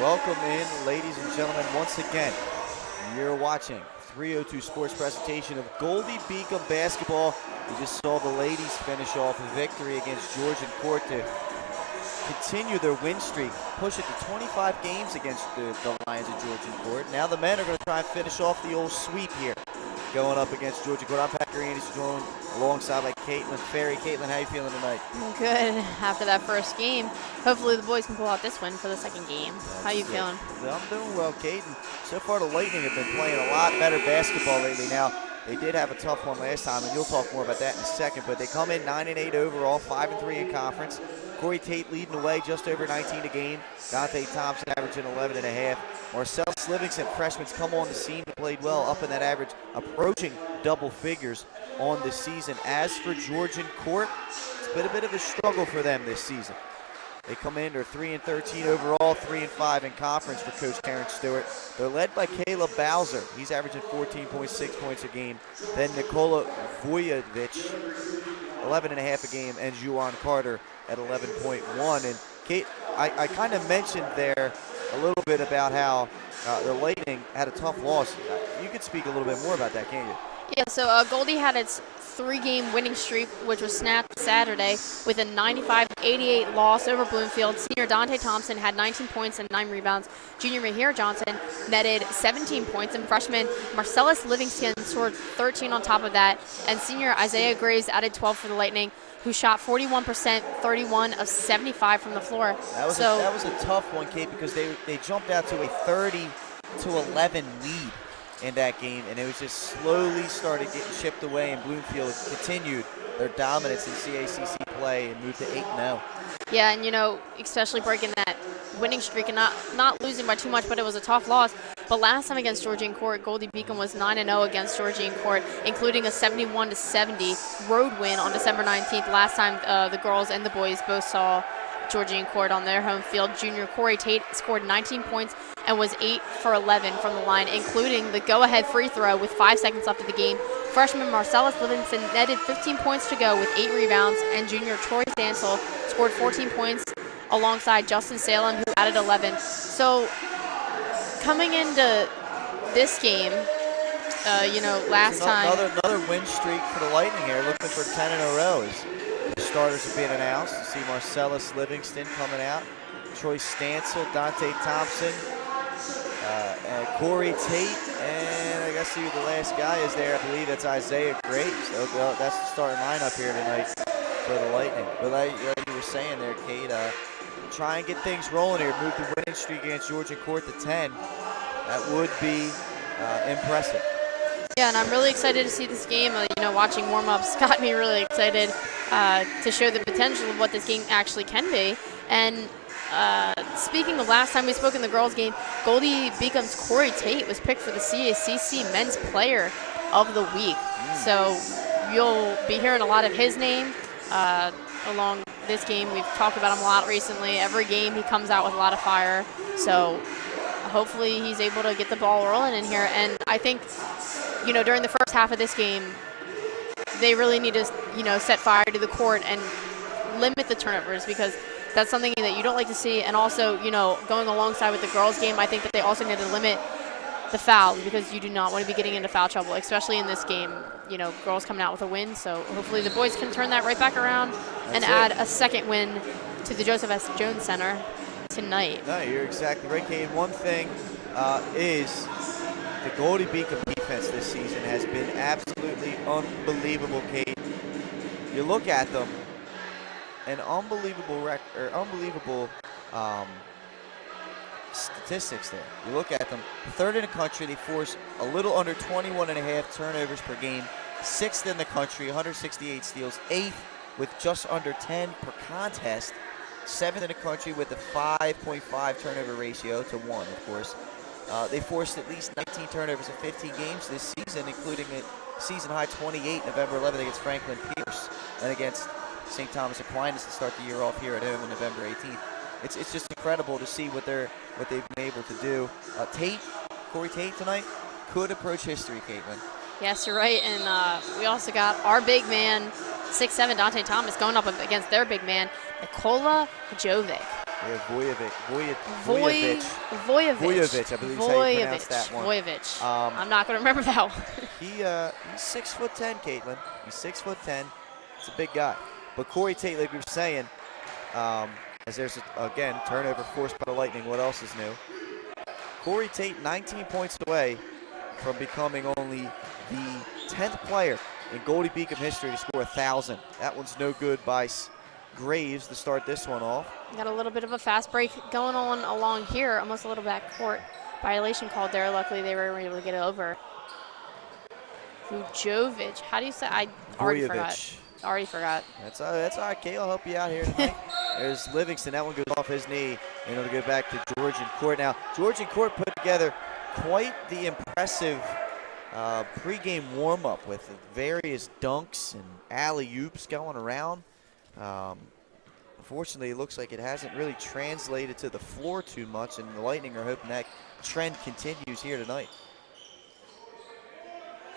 Welcome in, ladies and gentlemen, once again. You're watching 302 Sports presentation of Goldey-Beacom basketball. We just saw the ladies finish off a victory against Georgian court to continue their win streak, push it to 25 games against the Lions of Georgian court. Now the men are going to try and finish off the old sweep here, going up against Georgian court. I'm Pat Green, joined alongside by Caitlin Ferry. Caitlin, how you feeling tonight? Good. After that first game, hopefully the boys can pull out this win for the second game. How you feeling? I'm doing well, Kate. And so far the Lightning have been playing a lot better basketball lately. Now, they did have a tough one last time, and you'll talk more about that in a second, but they come in 9-8 overall, 5-3 in conference. Corey Tate leading the way, just over 19 a game. Dante Thompson averaging 11.5. Marcellus Livingston, freshman's come on the scene and played well, up in that average, approaching double figures on the season. As for Georgian court, it's been a bit of a struggle for them this season. They come in, they're 3-13 overall, 3-5 in conference for Coach Karen Stewart. They're led by Caleb Bowser. He's averaging 14.6 points a game. Then Nikola Vujovic, 11.5 a game, and Juwan Carter at 11.1. And Kate, I kind of mentioned there a little bit about how the Lightning had a tough loss. You could speak a little bit more about that, can't you? Yeah, so Goldie had its 3-game winning streak, which was snapped Saturday with a 95-88 loss over Bloomfield. Senior Dante Thompson had 19 points and 9 rebounds. Junior Mahir Johnson netted 17 points, and freshman Marcellus Livingston scored 13 on top of that. And senior Isaiah Graves added 12 for the Lightning, who shot 41%, 31 of 75 from the floor. That was a tough one, Kate, because they jumped out to a 30-11 lead in that game, and it was just slowly started getting chipped away, and Bloomfield continued their dominance in CACC play and moved to 8-0. Yeah, and you know, especially breaking that winning streak and not losing by too much, but it was a tough loss. But last time against Georgian court, Goldey-Beacom was 9-0 against Georgian court, including a 71-70 road win on December 19th. Last time the girls and the boys both saw Georgian court on their home field. Junior Corey Tate scored 19 points and was 8 for 11 from the line, including the go-ahead free throw with 5 seconds left of the game. Freshman Marcellus Livingston netted 15 points to go with 8 rebounds, and junior Troy Stansel scored 14 points alongside Justin Salem, who added 11. So coming into this game, you know, last time. Another win streak for the Lightning here, looking for 10 in a row. The starters are being announced. You see Marcellus Livingston coming out, Troy Stansel, Dante Thompson, and Corey Tate, and I guess the last guy is there. I believe that's Isaiah Graves. That's the starting lineup here tonight for the Lightning. But like you were saying there, Kate, try and get things rolling here. Move the winning streak against Georgian court to 10. That would be impressive. Yeah, and I'm really excited to see this game. You know, watching warm-ups got me really excited to show the potential of what this game actually can be. And speaking of last time we spoke in the girls' game, Goldey-Beacom's Corey Tate was picked for the CACC Men's Player of the Week. So you'll be hearing a lot of his name along this game. We've talked about him a lot recently. Every game he comes out with a lot of fire. So hopefully he's able to get the ball rolling in here. And I think, you know, during the first half of this game, they really need to, you know, set fire to the court and limit the turnovers, because that's something that you don't like to see. And also, you know, going alongside with the girls' game, I think that they also need to limit the fouls, because you do not want to be getting into foul trouble, especially in this game. You know, girls coming out with a win, so hopefully the boys can turn that right back around and add a second win to the Joseph S. Jones Center tonight. No, you're exactly right, Kate. One thing is the Goldey-Beacom defense this season has been absolutely unbelievable, Kate. You look at them, an unbelievable statistics there. You look at them, third in the country. They force a little under 21.5 turnovers per game, 6th in the country, 168 steals, 8th with just under 10 per contest, 7th in the country with a 5.5 turnover ratio to 1, of course. They forced at least 19 turnovers in 15 games this season, including a season-high 28 November 11th against Franklin Pierce and against St. Thomas Aquinas to start the year off here at home on November 18th. It's just incredible to see what they've been able to do. Corey Tate tonight could approach history, Caitlin. Yes, you're right. And we also got our big man, 6'7", Dante Thomas, going up against their big man, Nikola Vujovic. Yeah, Voyevich. Voyevich, I believe is how you pronounce that one. Voyevich. I'm not going to remember that one. He's 6'10", Caitlin. He's 6'10". It's a big guy. But Corey Tate, like we were saying, as there's, again, turnover forced by the Lightning. What else is new? Corey Tate, 19 points away from becoming only the 10th player in Goldey-Beacom history to score 1,000. That one's no good by Graves to start this one off. Got a little bit of a fast break going on along here, almost a little backcourt violation called there. Luckily, they were able to get it over. Vujovic, how do you say? I already forgot. Already forgot. That's all right, Kay. I'll help you out here tonight. There's Livingston. That one goes off his knee, and it'll go back to Georgian court. Now, Georgian court put together quite the impressive pregame warm-up with various dunks and alley-oops going around. Unfortunately, it looks like it hasn't really translated to the floor too much, and the Lightning are hoping that trend continues here tonight.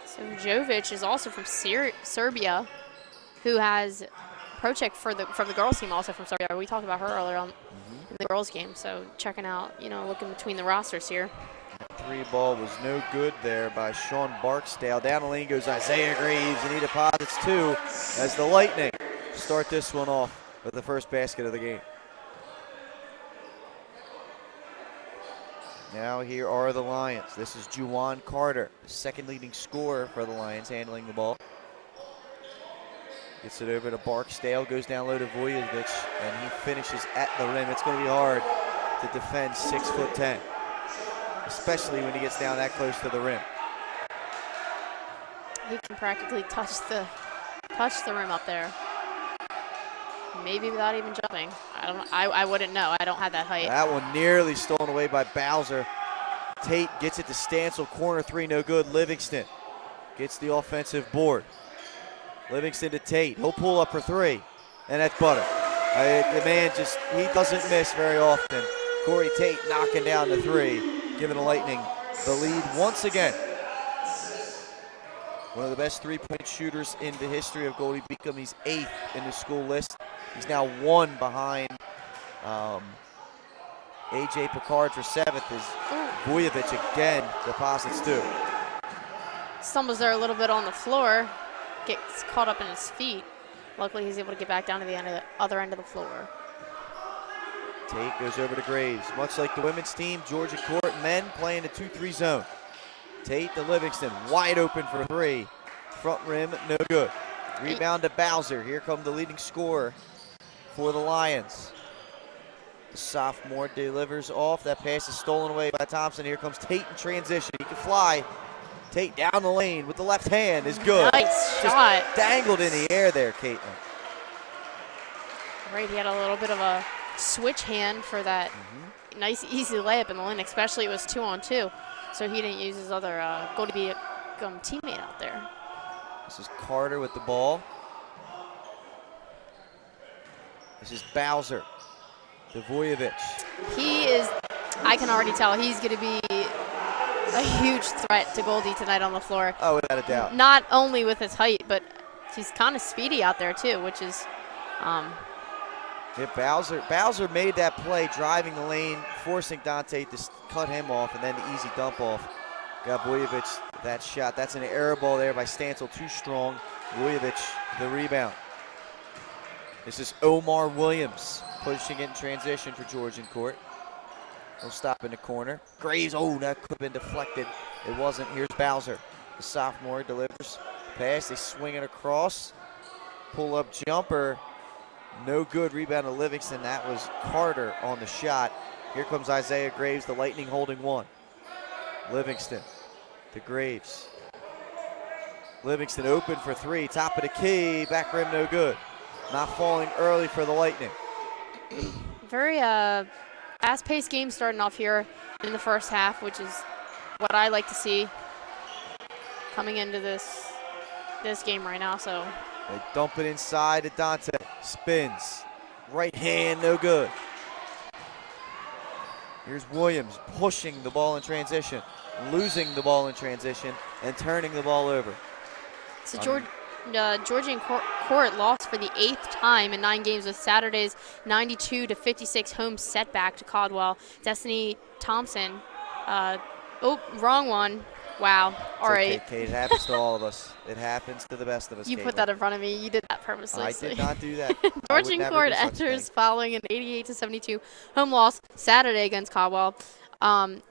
So Jovic is also from Serbia, who has Prochek from the girls team, also from Serbia. We talked about her earlier on in the girls game. So checking out, looking between the rosters here. That three ball was no good there by Sean Barksdale. Down the lane goes Isaiah Graves, and he deposits two as the Lightning start this one off with the first basket of the game. Now here are the Lions. This is Juwan Carter, the second leading scorer for the Lions, handling the ball. Gets it over to Barksdale, goes down low to Vujovic, and he finishes at the rim. It's going to be hard to defend 6'10", especially when he gets down that close to the rim. He can practically touch the rim up there. Maybe without even jumping. I wouldn't know. I don't have that height. That one nearly stolen away by Bowser. Tate gets it to Stancil. Corner three, no good. Livingston gets the offensive board. Livingston to Tate. He'll pull up for three. And that's butter. The man he doesn't miss very often. Corey Tate knocking down the three, giving the Lightning the lead once again. One of the best three-point shooters in the history of Goldey-Beacom. He's 8th in the school list. He's now 1 behind A.J. Picard for 7th as Vujovic again deposits 2. Stumbles there a little bit on the floor. Gets caught up in his feet. Luckily, he's able to get back down to the other end of the floor. Tate goes over to Graves. Much like the women's team, Georgia court men playing the 2-3 zone. Tate to Livingston, wide open for three. Front rim, no good. Rebound to Bowser. Here comes the leading scorer for the Lions. The sophomore delivers off. That pass is stolen away by Thompson. Here comes Tate in transition. He can fly. Tate down the lane with the left hand is good. Nice shot. Dangled in the air there, Caitlin. Right, he had a little bit of a switch hand for that nice, easy layup in the lane, especially it was 2-on-2. So he didn't use his other Goldey-Beacom teammate out there. This is Carter with the ball. This is Bowser to Vujovic. He is, I can already tell, he's going to be a huge threat to Goldie tonight on the floor. Oh, without a doubt. Not only with his height, but he's kind of speedy out there too, which is Yeah, Bowser made that play, driving the lane, forcing Dante to cut him off, and then the easy dump off. Got Vujovic that shot. That's an error ball there by Stancil, too strong. Vujovic, the rebound. This is Omar Williams pushing it in transition for Georgian court. He'll stop in the corner. Graves, oh, that could have been deflected. It wasn't. Here's Bowser. The sophomore delivers. Pass, they swing it across. Pull-up jumper. No good. Rebound to Livingston. That was Carter on the shot. Here comes Isaiah Graves, the Lightning holding one. Livingston to Graves. Livingston open for three. Top of the key. Back rim no good. Not falling early for the Lightning. Very fast-paced game starting off here in the first half, which is what I like to see coming into this game right now. So they dump it inside to Dante. Spins. Right hand, no good. Here's Williams pushing the ball in transition, losing the ball in transition, and turning the ball over. So Georgian court lost for the 8th time in 9 games with Saturday's 92-56 home setback to Caldwell. Destiny Thompson, oh, wrong one. Wow. All right. Okay, Kate, it happens to all of us. It happens to the best of us. You Caitlin. put that in front of me. You did that purposely. I did not do that. Georgian court enters following an 88-72 home loss Saturday against Caldwell.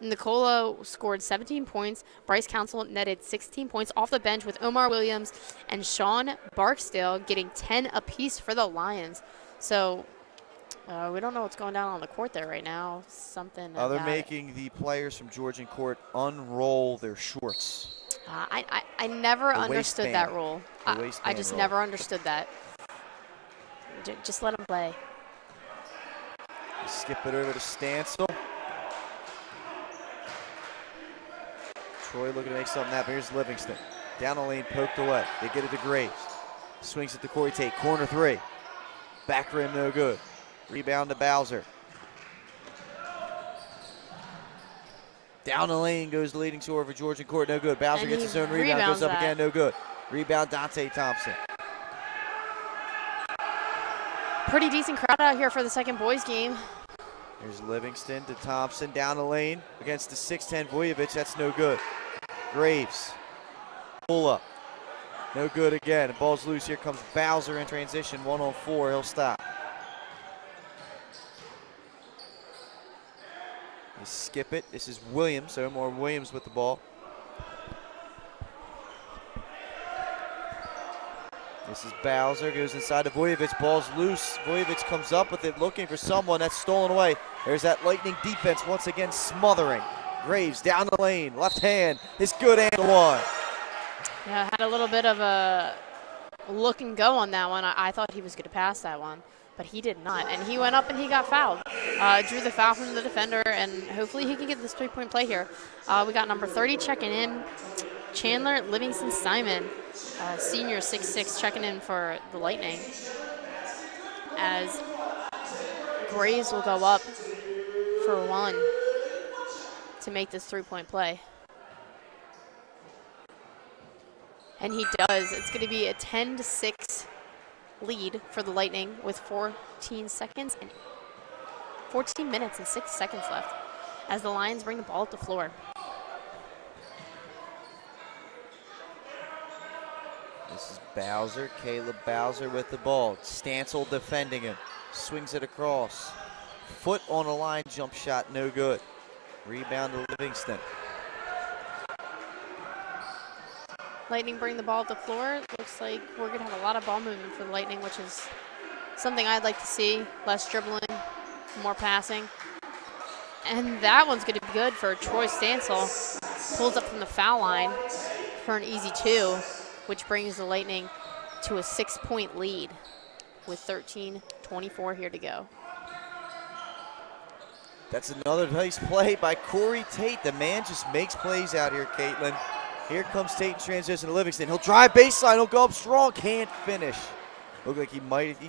Nicola scored 17 points. Bryce Council netted 16 points off the bench with Omar Williams and Sean Barksdale getting 10 apiece for the Lions. So we don't know what's going down on the court there right now. Something. They're making the players from Georgian court unroll their shorts. I never understood that rule. I just never understood that. Just let them play. Skip it over to Stancil. Troy looking to make something happen. Here's Livingston. Down the lane, poked away. They get it to Graves. Swings it to Corey Tate. Corner 3. Back rim, no good. Rebound to Bowser. Down the lane goes the leading scorer for Georgian court, no good. Bowser gets his own rebound, goes up again, no good. Rebound, Dante Thompson. Pretty decent crowd out here for the second boys game. Here's Livingston to Thompson, down the lane against the 6'10 Vujovic, that's no good. Graves, pull up, no good again. The ball's loose, here comes Bowser in transition, 1-on-4, he'll stop. They skip it, this is Williams, so more Williams with the ball. This is Bowser, goes inside to Vujovic, ball's loose. Vujovic comes up with it, looking for someone, that's stolen away. There's that Lightning defense once again smothering. Graves down the lane, left hand, is good and one. Yeah, had a little bit of a look and go on that one. I thought he was going to pass that one, but he did not. And he went up and he got fouled. Drew the foul from the defender, and hopefully he can get this three-point play here. We got number 30 checking in, Chandler Livingston Simon, senior 6'6", checking in for the Lightning. As Graves will go up for one to make this three-point play. And he does. It's going to be a 10-6 lead for the Lightning with 14 minutes and 6 seconds left as the Lions bring the ball up the floor. This is Bowser, Caleb Bowser with the ball. Stancil defending him, swings it across. Foot on the line, jump shot, no good. Rebound to Livingston. Lightning bring the ball up the floor. Looks like we're going to have a lot of ball movement for the Lightning, which is something I'd like to see. Less dribbling, more passing. And that one's going to be good for Troy Stancil. Pulls up from the foul line for an easy 2, which brings the Lightning to a 6-point lead with 13:24 here to go. That's another nice play by Corey Tate. The man just makes plays out here, Caitlin. Here comes Tate in transition to Livingston. He'll drive baseline, he'll go up strong, can't finish. Looked like he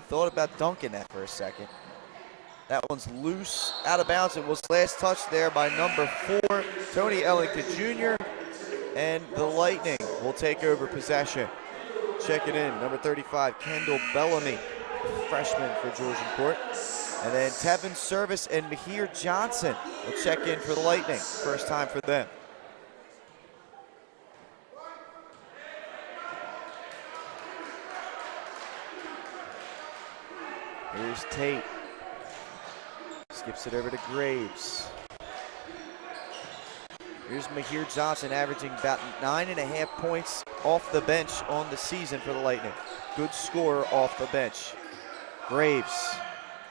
thought about dunking that for a second. That one's loose, out of bounds. It was last touched there by number 4, Tony Ellington Jr. And the Lightning will take over possession. Check it in, number 35, Kendall Bellamy, freshman for Georgian court. And then Tevin Service and Mahir Johnson will check in for the Lightning. First time for them. Here's Tate. Skips it over to Graves. Here's Mahir Johnson averaging about 9.5 points off the bench on the season for the Lightning. Good scorer off the bench. Graves.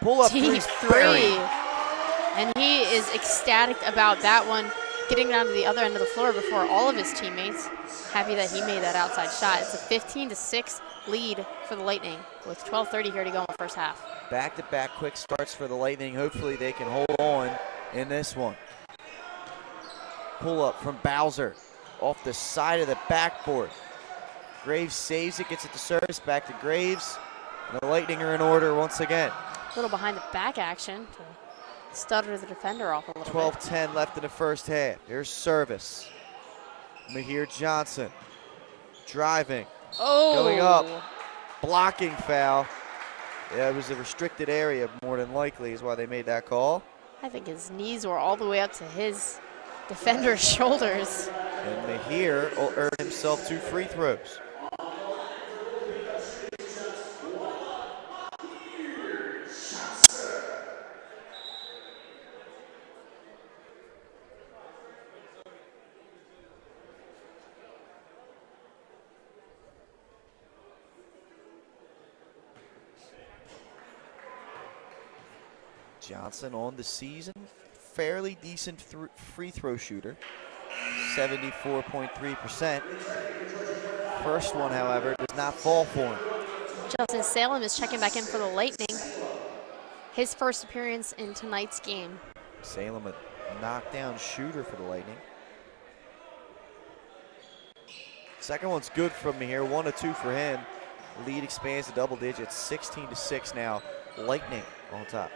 Pull up Deep three. And he is ecstatic about that one, getting down to the other end of the floor before all of his teammates. Happy that he made that outside shot. It's a 15-6 lead for the Lightning with 12:30 here to go in the first half. Back-to-back quick starts for the Lightning. Hopefully they can hold on in this one. Pull up from Bowser off the side of the backboard. Graves saves it, gets it to Service, back to Graves. And the Lightning are in order once again. A little behind the back action to stutter the defender off a little 12-10 left in the first half. Here's Service. Mahir Johnson driving, Oh. Going up. Blocking foul. Yeah, it was a restricted area more than likely is why they made that call. I think his knees were all the way up to his defender's shoulders. And Mahir will earn himself 2 free throws. Johnson on the season, fairly decent free throw shooter, 74.3%. First one, however, does not fall for him. Justin Salem is checking back in for the Lightning. His first appearance in tonight's game. Salem, a knockdown shooter for the Lightning. Second one's good from me here, 1 of 2 for him. Lead expands to double digits, 16-6 now. Lightning on top.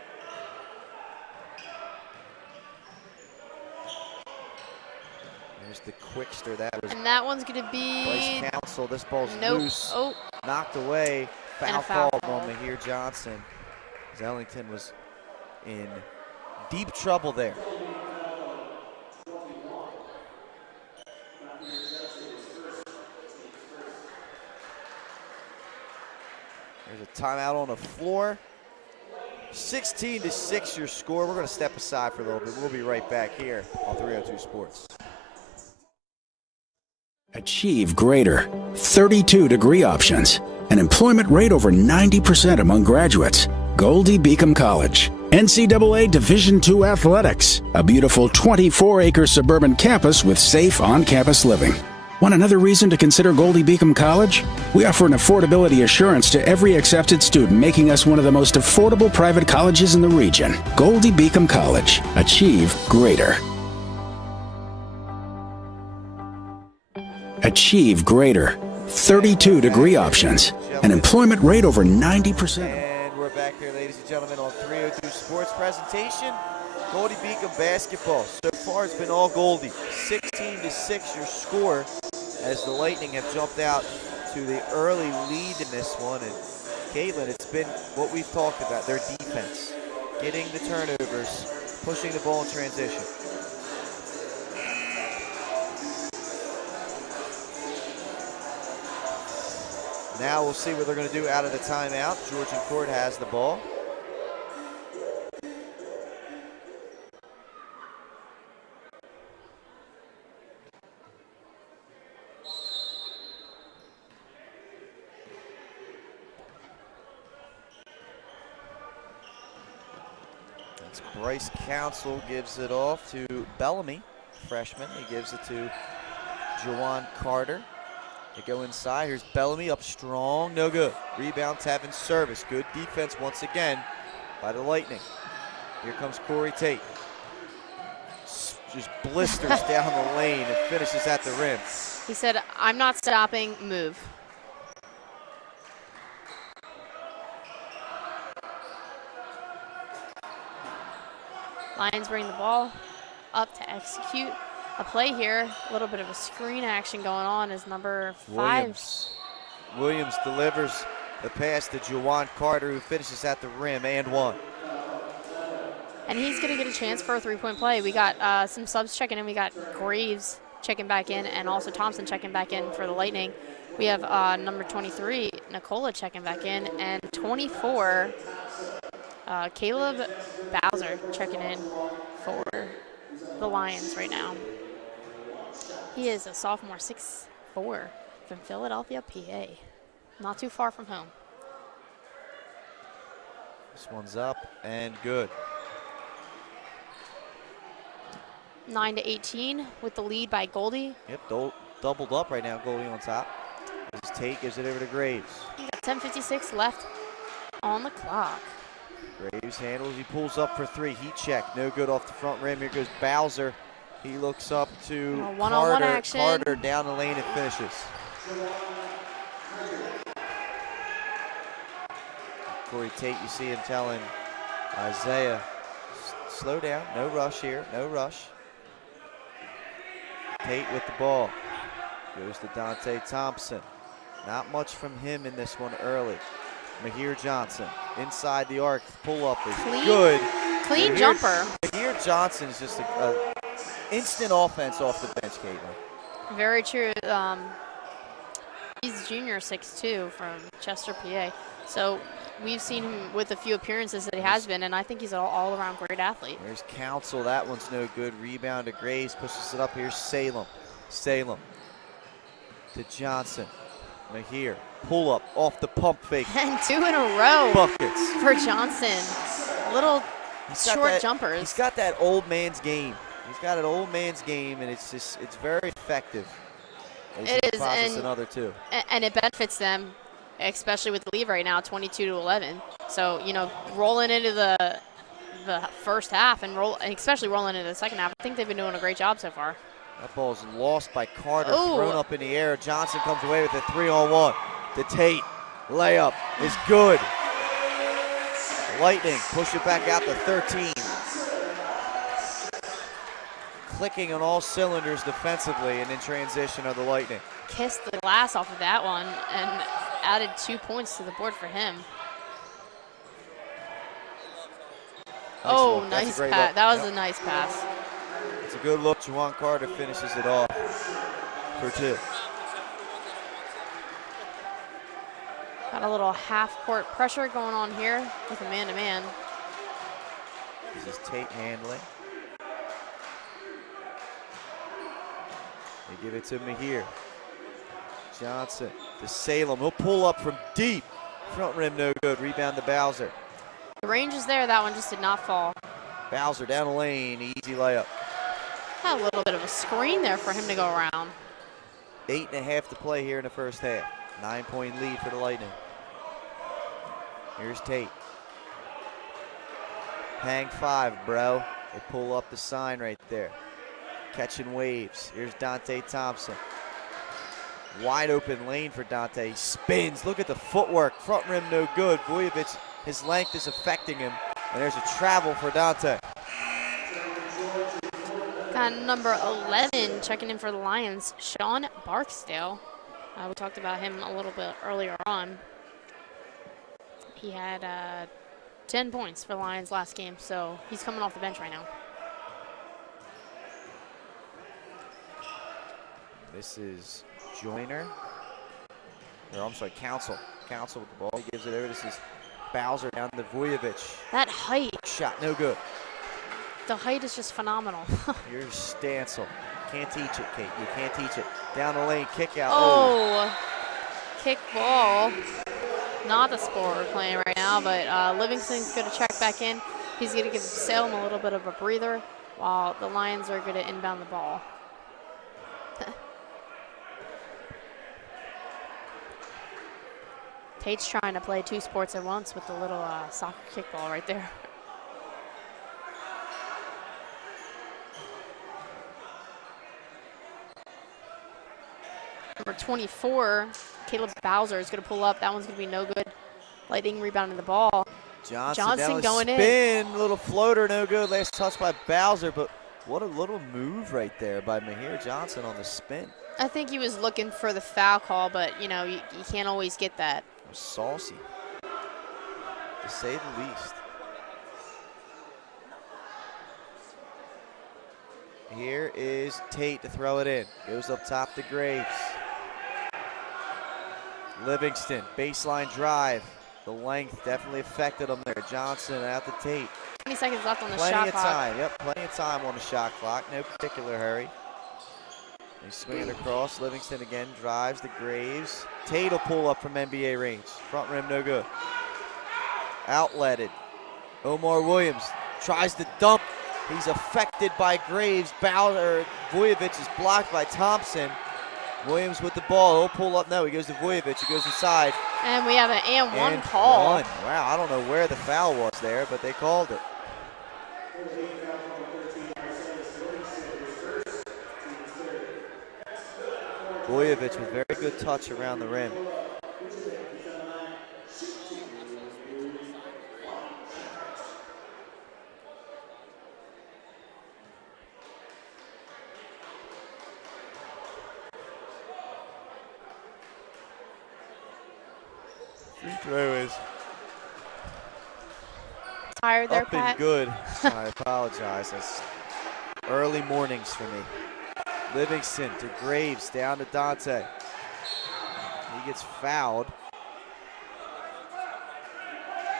There's the quickster. And that one's going to be Bryce Council. This ball's nope. loose. Oh. Knocked away. Foul foul called call. on Mahir Johnson. Ellington was in deep trouble there. There's a timeout on the floor. 16-6 your score. We're going to step aside for a little bit. We'll be right back here on 302 Sports. Achieve greater. 32 degree options. An employment rate over 90% among graduates. Goldey-Beacom College. NCAA Division II athletics. A beautiful 24-acre suburban campus with safe on-campus living. Want another reason to consider Goldey-Beacom College? We offer an affordability assurance to every accepted student, making us one of the most affordable private colleges in the region. Goldey-Beacom College. Achieve greater. Achieve greater. 32 degree options. An employment rate over 90%. And we're back here, ladies and gentlemen, on 302 Sports presentation. Goldey-Beacom basketball. So far, it's been all Goldie. 16-6 your score as the Lightning have jumped out to the early lead in this one. And Caitlin, it's been what we've talked about, their defense. Getting the turnovers, pushing the ball in transition. Now we'll see what they're going to do out of the timeout. Georgian court has the ball. That's Bryce Council gives it off to Bellamy, freshman. He gives it to Juwan Carter. They go inside. Here's Bellamy up strong. No good. Rebound, Tevin service. Good defense once again by the Lightning. Here comes Corey Tate. Just blisters down the lane and finishes at the rim. He said, I'm not stopping, move. Lions bring the ball up to execute a play here. A little bit of a screen action going on as number 5. Williams delivers the pass to Juwan Carter, who finishes at the rim and one. And he's going to get a chance for a three-point play. We got some subs checking in. We got Graves checking back in and also Thompson checking back in for the Lightning. We have number 23, Nicola, checking back in, and 24, Caleb Bowser checking in for the Lions right now. He is a sophomore, 6'4", from Philadelphia, PA. Not too far from home. This one's up and good. 9-18 with the lead by Goldie. Yep, doubled up right now, Goldie on top. As Tate gives it over to Graves. We got 10:56 left on the clock. Graves handles, he pulls up for three. Heat check, no good off the front rim. Here goes Bowser. He looks up to one-on-one Carter. action. Carter down the lane and finishes. Corey Tate, you see him telling Isaiah, slow down, no rush here, no rush. Tate with the ball. Goes to Dante Thompson. Not much from him in this one early. Mahir Johnson inside the arc, pull up is good. Clean jumper. Mahir Johnson is just a instant offense off the bench, Caitlin. Very true. He's junior 6'2" from Chester, PA. So we've seen him with a few appearances that he has been, and I think he's an all-around great athlete. There's Council. That one's no good. Rebound to Graves. Pushes it up. Here's Salem. Salem to Johnson. Mahir. Pull up off the pump fake. And 2 in a row. Buckets. For Johnson. Little short jumpers. He's got that old man's game. He's got an old man's game, and it's very effective. It is, and another 2. And it benefits them, especially with the lead right now, 22-11. So, you know, rolling into the first half and especially rolling into the second half, I think they've been doing a great job so far. That ball's lost by Carter, Ooh. thrown up in the air. Johnson comes away with a 3-on-1. To Tate, layup is good. Lightning push it back out to 13. Clicking on all cylinders defensively, and in transition of the Lightning. Kissed the glass off of that one and added 2 points to the board for him. Oh, nice pass. That was a nice pass. It's a good look. Juwan Carter finishes it off for 2. Got a little half-court pressure going on here with a man-to-man. This is Tate handling. They give it to Mahir. Johnson to Salem. He'll pull up from deep. Front rim no good. Rebound to Bowser. The range is there. That one just did not fall. Bowser down the lane. Easy layup. Had a little bit of a screen there for him to go around. 8.5 to play here in the first half. 9-point lead for the Lightning. Here's Tate. Hang 5, bro. They pull up the sign right there. Catching waves. Here's Dante Thompson. Wide open lane for Dante. He spins. Look at the footwork. Front rim no good. Vujovic, his length is affecting him. And there's a travel for Dante. Got number 11 checking in for the Lions, Sean Barksdale. We talked about him a little bit earlier on. He had 10 points for the Lions last game, so he's coming off the bench right now. This is Joyner. Or I'm sorry, Council. Council with the ball. He gives it over. This is Bowser down to Vujovic. That height. Shot no good. The height is just phenomenal. Here's Stancil. Can't teach it, Kate. You can't teach it. Down the lane, kick out. Oh, kick ball. Not the sport we're playing right now, but Livingston's going to check back in. He's going to give Salem a little bit of a breather while the Lions are going to inbound the ball. Tate's trying to play 2 sports at once with the little soccer kickball right there. Number 24, Caleb Bowser is going to pull up. That one's going to be no good. Lightning rebounding the ball. Johnson going in. Little floater, no good. Last touch by Bowser, but what a little move right there by Mahir Johnson on the spin. I think he was looking for the foul call, but, you know, you can't always get that. It was saucy, to say the least. Here is Tate to throw it in. Goes up top to Graves. Livingston, baseline drive. The length definitely affected him there. Johnson out to Tate. 20 seconds left on the shot Plenty of clock. time, yep, plenty of time on the shot clock. No particular hurry. They swing it across. Livingston again drives to Graves. Tate will pull up from NBA range. Front rim no good. Outletted. Omar Williams tries to dump. He's affected by Graves. Vujovic is blocked by Thompson. Williams with the ball. He'll pull up. No, he goes to Vujovic. He goes inside. And we have an and one call. One. Wow, I don't know where the foul was there, but they called it. Vujovic with very good touch around the rim. Free throw is Tired there, up Pat? and good. I apologize. That's early mornings for me. Livingston to Graves, down to Dante. He gets fouled.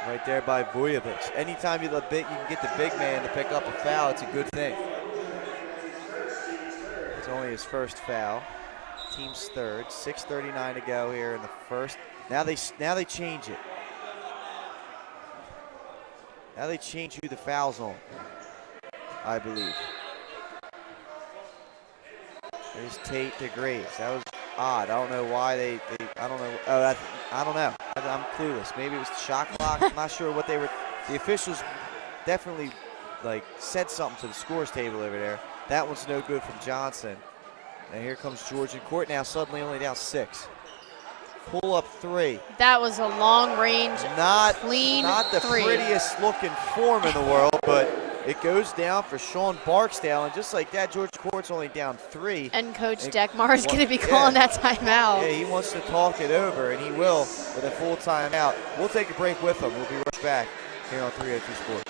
Right there by Vujovic. Anytime you can get the big man to pick up a foul, it's a good thing. It's only his first foul. Team's third. 6:39 to go here in the first. Now they change it. Now they change who the foul's on, I believe. There's Tate to Graves. That was odd. I don't know why they I don't know. Oh, I don't know. I'm clueless. Maybe it was the shot clock. I'm not sure what they were. The officials definitely said something to the scores table over there. That one's no good from Johnson. And here comes Georgian court now, suddenly only down 6. Pull up 3. That was a long range, clean not the three. prettiest looking form in the world, but it goes down for Sean Barksdale, and just like that, Georgian court's only down 3. And Coach Deckmar is going to be calling that timeout. Yeah, he wants to talk it over, and he will with a full timeout. We'll take a break with him. We'll be right back here on 302 Sports.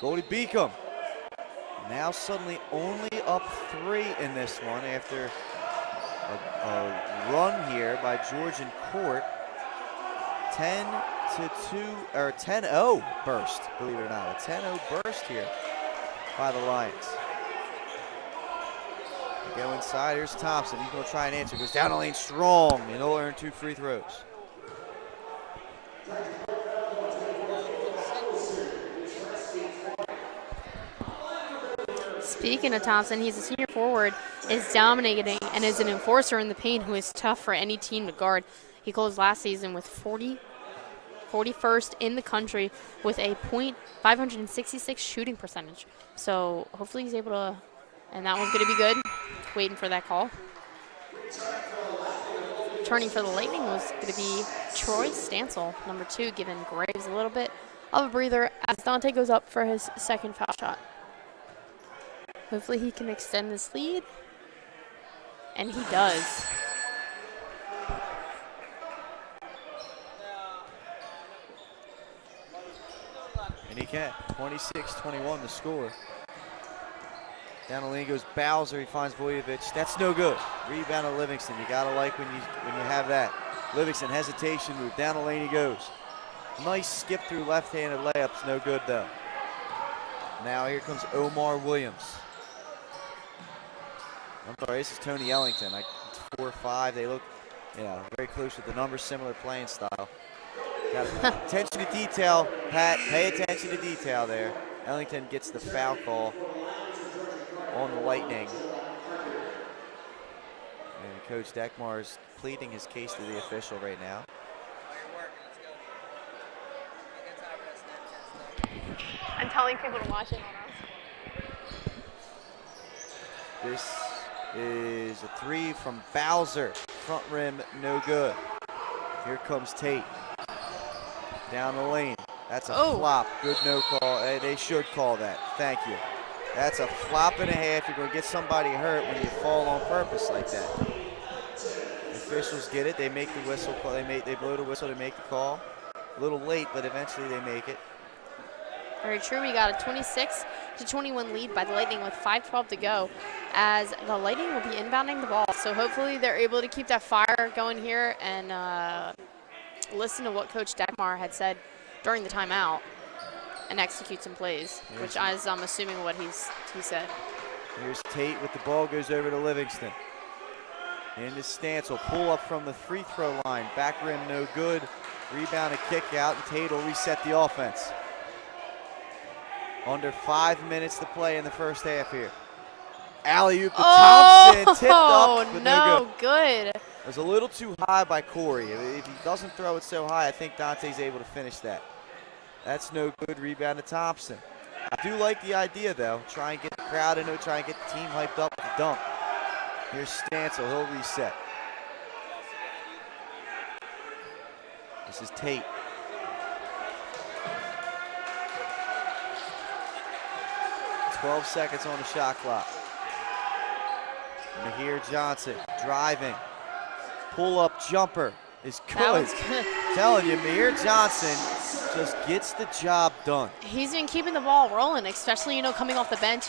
Goldey-Beacom now suddenly only up 3 in this one after a run here by Georgian court. 10-2 or 10-0 burst, believe it or not, a 10-0 burst here by the Lions. They go inside. Here's Thompson. He's going to try and answer. Goes down the lane strong, and he'll earn 2 free throws. Speaking of Thompson, he's a senior forward, is dominating, and is an enforcer in the paint who is tough for any team to guard. He closed last season with 41st in the country with a .566 shooting percentage. So hopefully he's able to, and that one's going to be good. Waiting for that call. Turning for the Lightning was going to be Troy Stansel, number 2, giving Graves a little bit of a breather as Dante goes up for his second foul shot. Hopefully he can extend this lead, and he does. And he can. 26-21 the score. Down the lane goes Bowser. He finds Vujovic. That's no good. Rebound to Livingston. You gotta like when you have that. Livingston hesitation move. Down the lane he goes. Nice skip through left-handed layups. No good though. Now here comes Omar Williams. I'm sorry, this is Tony Ellington. It's 4-5. They look, very close with the numbers, similar playing style. Got attention to detail, Pat. Pay attention to detail there. Ellington gets the foul call on the Lightning. And Coach Deckmar is pleading his case to the official right now. I'm telling people to watch it on us. This is a 3 from Bowser. Front rim, no good. Here comes Tate. Down the lane. That's a flop. Good no call. They should call that. Thank you. That's a flop and a half. You're going to get somebody hurt when you fall on purpose like that. The officials get it. They make the whistle call. They blow the whistle to make the call. A little late, but eventually they make it. Very true. We got a 26-21 lead by the Lightning with 5:12 to go as the Lightning will be inbounding the ball. So hopefully they're able to keep that fire going here and listen to what Coach Dagmar had said during the timeout and execute some plays, which I'm assuming what he said. Here's Tate with the ball, goes over to Livingston. Into Stancil, pull up from the free throw line. Back rim, no good. Rebound and kick out, and Tate will reset the offense. Under 5 minutes to play in the first half here. Alley-oop to Thompson, tipped up, but no good. It was a little too high by Corey. If he doesn't throw it so high, I think Dante's able to finish that. That's no good. Rebound to Thompson. I do like the idea, though. Try and get the crowd into it, try and get the team hyped up with the dunk. Here's Stancil, he'll reset. This is Tate. "12 seconds on the shot clock. Mahir Johnson driving. Pull-up jumper is good. That was good. Telling you, Mahir Johnson just gets the job done. He's been keeping the ball rolling, especially, coming off the bench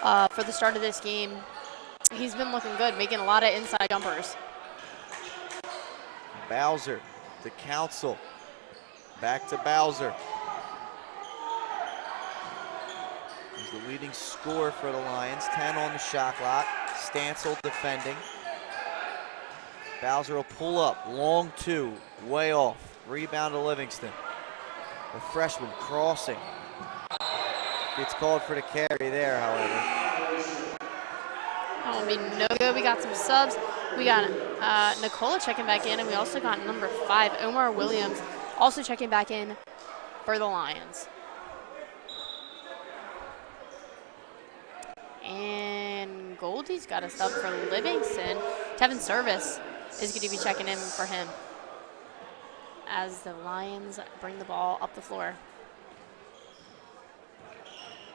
for the start of this game. He's been looking good, making a lot of inside jumpers. Bowser to Council. Back to Bowser. He's the leading scorer for the Lions. 10 on the shot clock. Stancil defending. Bowser will pull up. Long two. Way off. Rebound to Livingston. The freshman crossing. Gets called for the carry there, however. That will be no good. We got some subs. We got Nicola checking back in, and we also got number 5, Omar Williams, also checking back in for the Lions. And Goldie's got a sub for Livingston. Tevin Service is going to be checking in for him as the Lions bring the ball up the floor.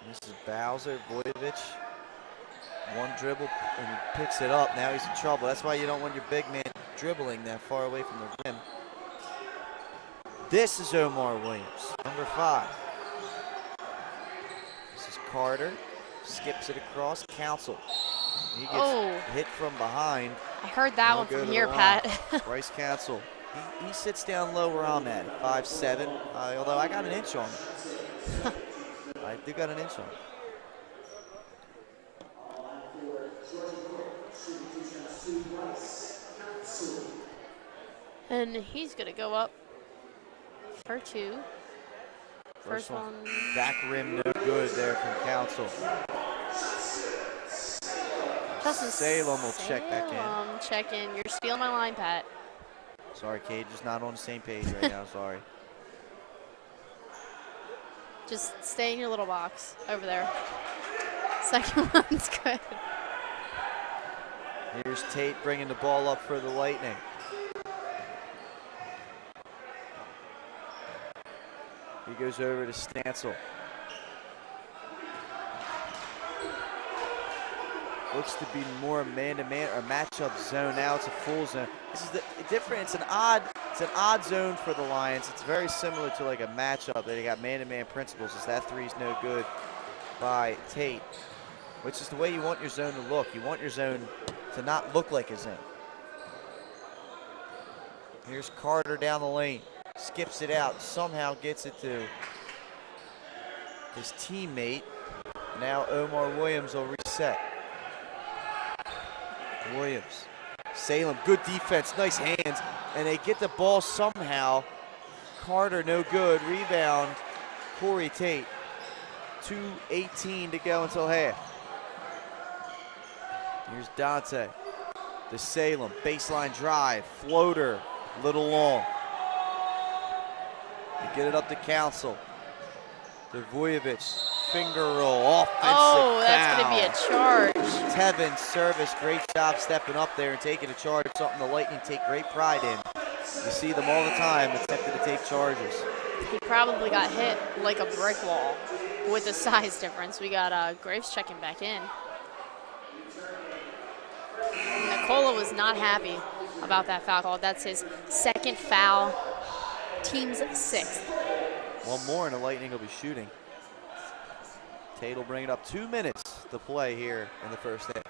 This is Bowser, Voitovich. One dribble, and he picks it up. Now he's in trouble. That's why you don't want your big man dribbling that far away from the rim. This is Omar Williams, number 5. This is Carter. Skips it across. Council. He gets hit from behind. I heard that one from here, Pat. Bryce Council. He sits down low where I'm at, 5'7", although I got an inch on him. I do got an inch on him. And he's going to go up for 2. First one. Back rim, no good there from Council. Salem will check back in. Check in. You're stealing my line, Pat. Sorry, Cade, just not on the same page right now. Sorry. Just stay in your little box over there. Second one's good. Here's Tate bringing the ball up for the Lightning. He goes over to Stancil. Looks to be more man-to-man or matchup zone. Now it's a full zone. This is the difference. It's an odd zone for the Lions. It's very similar to like a matchup that they got man-to-man principles. As that three's no good by Tate, which is the way you want your zone to look. You want your zone to not look like a zone. Here's Carter down the lane. Skips it out, somehow gets it to his teammate. Now Omar Williams will reset. Williams, Salem, good defense, nice hands, and they get the ball somehow. Carter, no good, rebound, Corey Tate. 2:18 to go until half. Here's Dante, to Salem, baseline drive, floater, little long. They get it up to Council. To Vujovic, finger roll, offensive foul. That's going to be a charge. Tevin Service, great job stepping up there and taking a charge, something the Lightning take great pride in. You see them all the time attempting to take charges. He probably got hit like a brick wall with the size difference. We got Graves checking back in. Nicola was not happy about that foul call. That's his second foul, team's 6th. One more and the Lightning will be shooting. Tate will bring it up. 2 minutes to play here in the first half.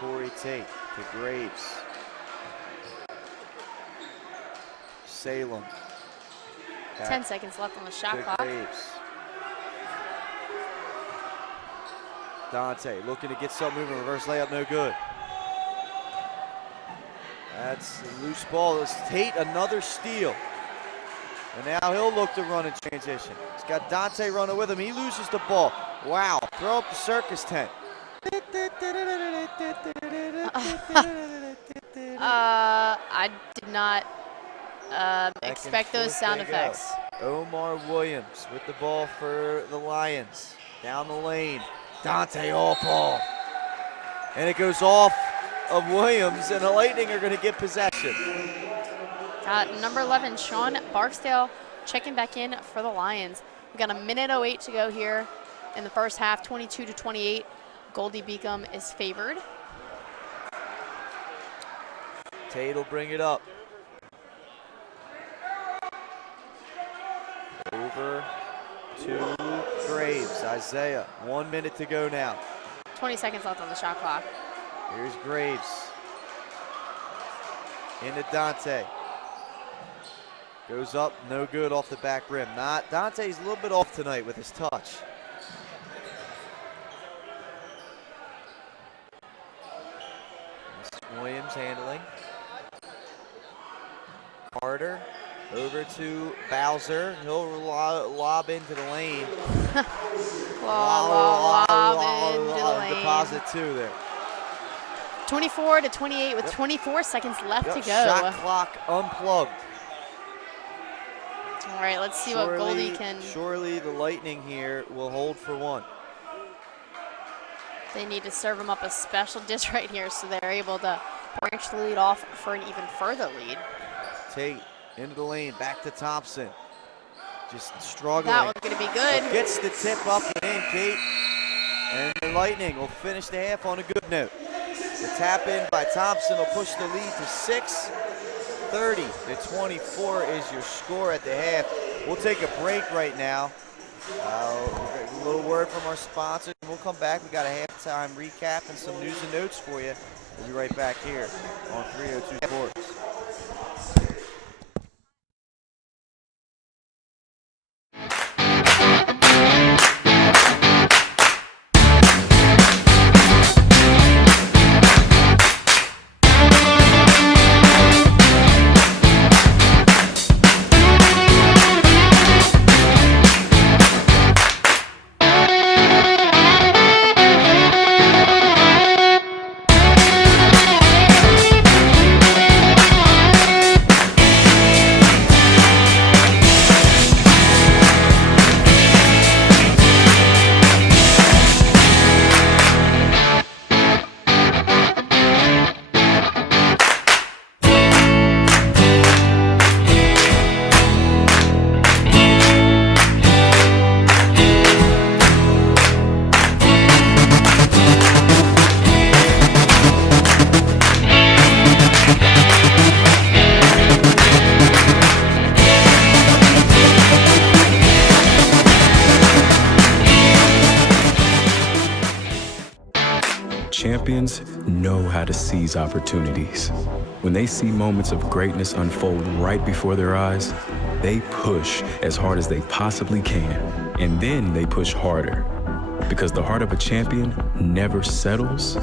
Corey Tate to Graves. Salem. 10 seconds left on the shot to clock. Graves. Dante looking to get something moving. Reverse layup, no good. That's a loose ball. It's Tate, another steal. And now he'll look to run in transition. He's got Dante running with him. He loses the ball. Wow, throw up the circus tent. I did not expect those sound effects. Omar Williams with the ball for the Lions. Down the lane. Dante all ball. And it goes off of Williams, and the Lightning are going to get possession. Number 11, Sean Barksdale checking back in for the Lions. We got a minute 08 to go here in the first half, 22-28. Goldey-Beacom is favored. Tate will bring it up. Over to Graves. Isaiah, 1 minute to go now. 20 seconds left on the shot clock. Here's Graves. Into Dante. Goes up, no good off the back rim. Dante's a little bit off tonight with his touch. Williams handling. Carter over to Bowser. He'll lob into the lane. Lob into the lane. Deposit two there. 24-28 with 24 seconds left to go. Shot clock unplugged. All right, let's see what Goldie can. Surely the Lightning here will hold for one. They need to serve him up a special dish right here so they're able to branch the lead off for an even further lead. Tate into the lane, back to Thompson. Just struggling. That one's going to be good. But gets the tip up and in, Kate. And the Lightning will finish the half on a good note. The tap in by Thompson will push the lead to 6. 30-24 is your score at the half. We'll take a break right now. A little word from our sponsors. We'll come back. We got a halftime recap and some news and notes for you. We'll be right back here on 302 Sports. Champions know how to seize opportunities. When they see moments of greatness unfold right before their eyes, they push as hard as they possibly can, and then they push harder. Because the heart of a champion never settles,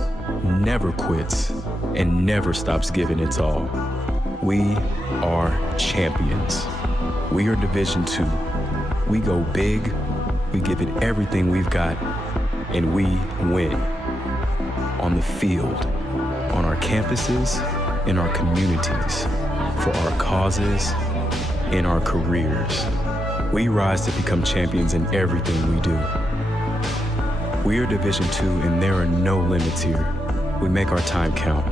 never quits, and never stops giving its all. We are champions. We are Division II. We go big, we give it everything we've got, and we win. On the field, on our campuses, in our communities, for our causes, in our careers. We rise to become champions in everything we do. We are Division II, and there are no limits here. We make our time count.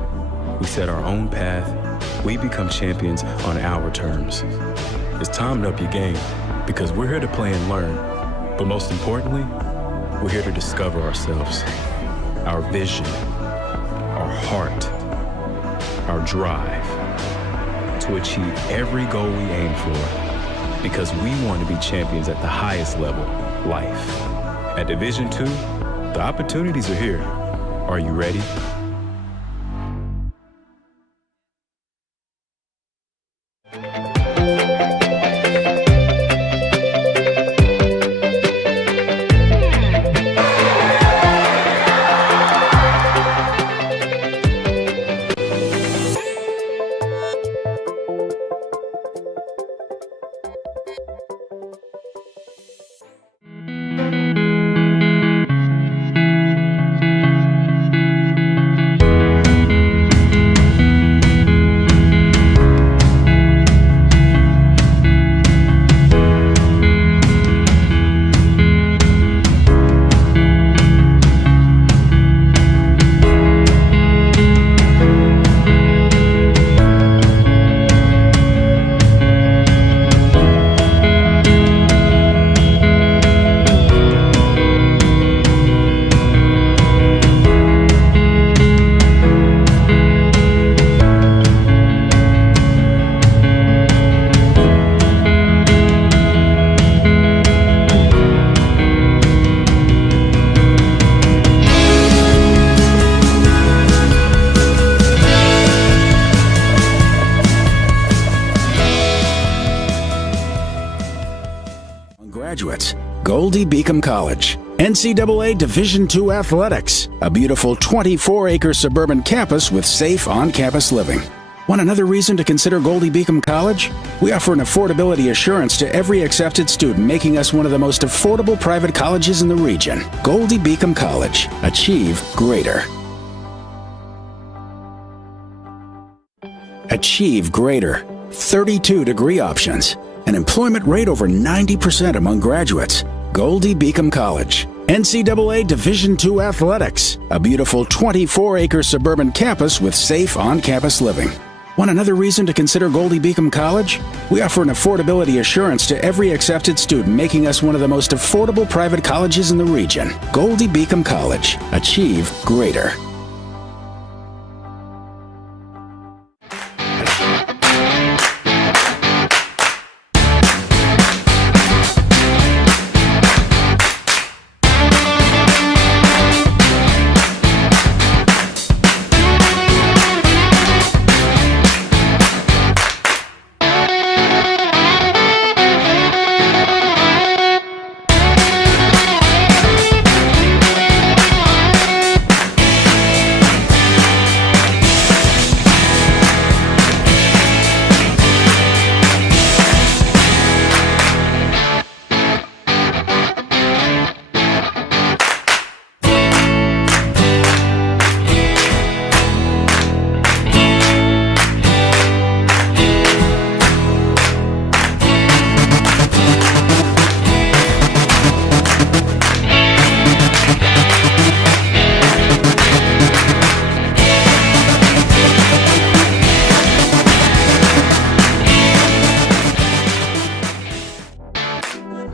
We set our own path. We become champions on our terms. It's time to up your game, because we're here to play and learn. But most importantly, we're here to discover ourselves, our vision, our heart, our drive, to achieve every goal we aim for, because we want to be champions at the highest level, life. At Division II, the opportunities are here. Are you ready? graduates. Goldey-Beacom College. NCAA Division II athletics. A beautiful 24-acre suburban campus with safe on-campus living. Want another reason to consider Goldey-Beacom College? We offer an affordability assurance to every accepted student, making us one of the most affordable private colleges in the region. Goldey-Beacom College. Achieve greater. Achieve greater. 32 degree options. An employment rate over 90% among graduates. Goldey-Beacom College. NCAA Division II athletics. A beautiful 24-acre suburban campus with safe on-campus living. Want another reason to consider Goldey-Beacom College? We offer an affordability assurance to every accepted student, making us one of the most affordable private colleges in the region. Goldey-Beacom College. Achieve greater.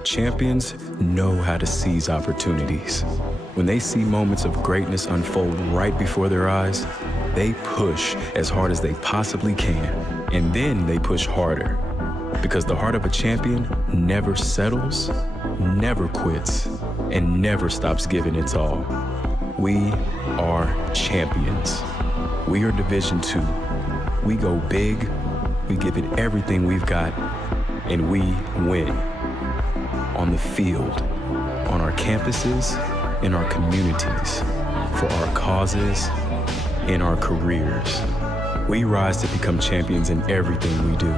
Champions know how to seize opportunities. When they see moments of greatness unfold right before their eyes, they push as hard as they possibly can, and then they push harder. Because the heart of a champion never settles, never quits, and never stops giving its all. We are champions. We are Division II. We go big, we give it everything we've got, and we win. On the field, on our campuses, in our communities, for our causes, in our careers. We rise to become champions in everything we do.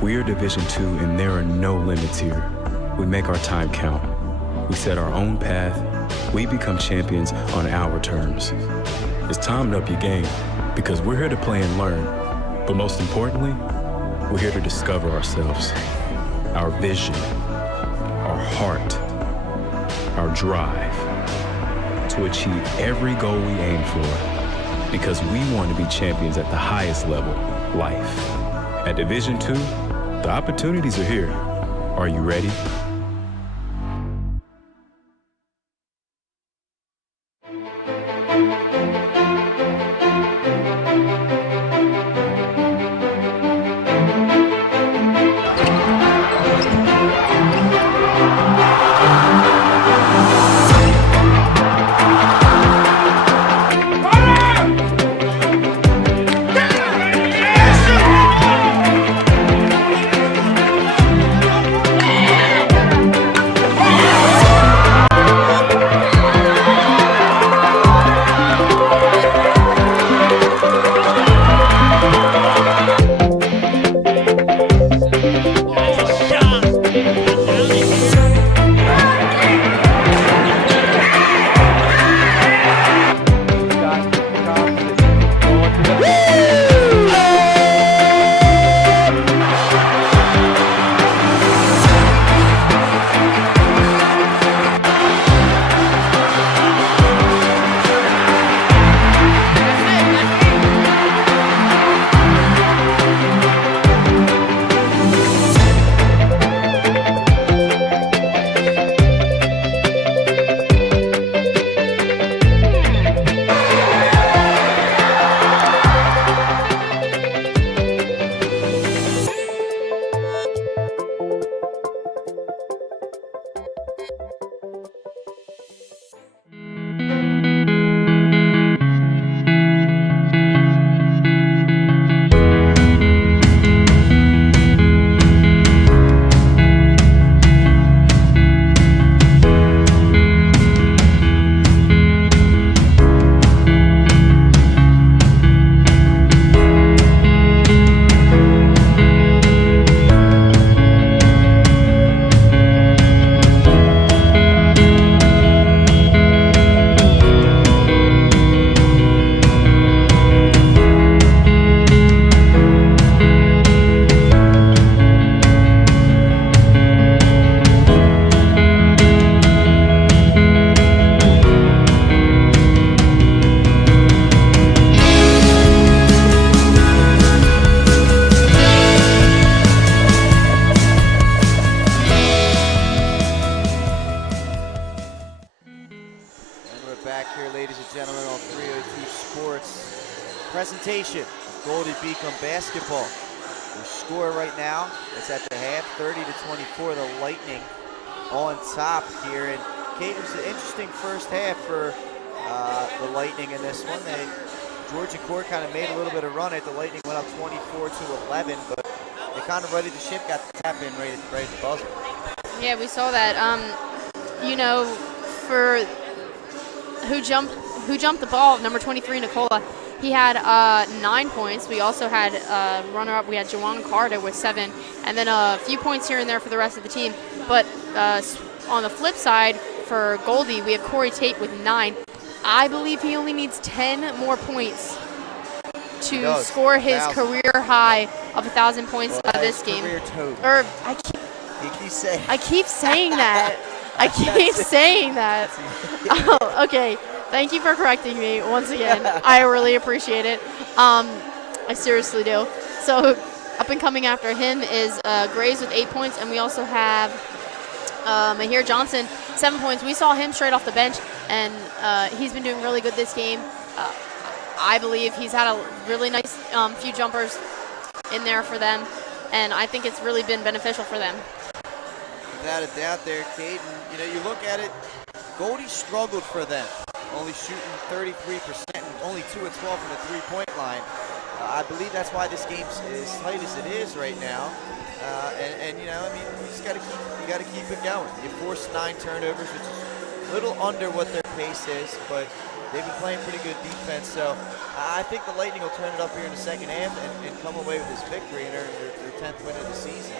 We are Division II, and there are no limits here. We make our time count. We set our own path. We become champions on our terms. It's time to up your game, because we're here to play and learn. But most importantly, we're here to discover ourselves, our vision, our heart, our drive, to achieve every goal we aim for, because we want to be champions at the highest level, life. At Division II, the opportunities are here. Are you ready? ladies and gentlemen, on 302 Sports. Presentation of Goldey-Beacom basketball. The score right now, it's at the half, 30-24, the Lightning on top here. And Kate, it was an interesting first half for the Lightning in this one. Georgian court kind of made a little bit of run at the Lightning, went up 24-11, but they kind of readied the ship, got the tap in right at the buzzer. Yeah, we saw that. You know, for who jumped the ball, number 23, Nicola, he had 9 points. We also had runner-up. We had Jawan Carter with 7, and then a few points here and there for the rest of the team. But on the flip side, for Goldie, we have Corey Tate with 9. I believe he only needs 10 more points to score his career high of 1,000 points out of this game. Or I keep saying that. I keep saying that. Oh, okay. Thank you for correcting me once again. I really appreciate it. I seriously do. So up and coming after him is Graves with 8 points, and we also have Mahir Johnson, 7 points. We saw him straight off the bench, and he's been doing really good this game. I believe he's had a really nice few jumpers in there for them, and I think it's really been beneficial for them. Without a doubt there, Caden. You know, you look at it, Goldie struggled for them, only shooting 33% and only 2 of 12 from the three-point line. I believe that's why this game's as tight as it is right now. And you know, I mean, you got to keep it going. You forced 9 turnovers, which is a little under what their pace is, but they've been playing pretty good defense. So I think the Lightning will turn it up here in the second half and come away with this victory and earn their 10th win of the season.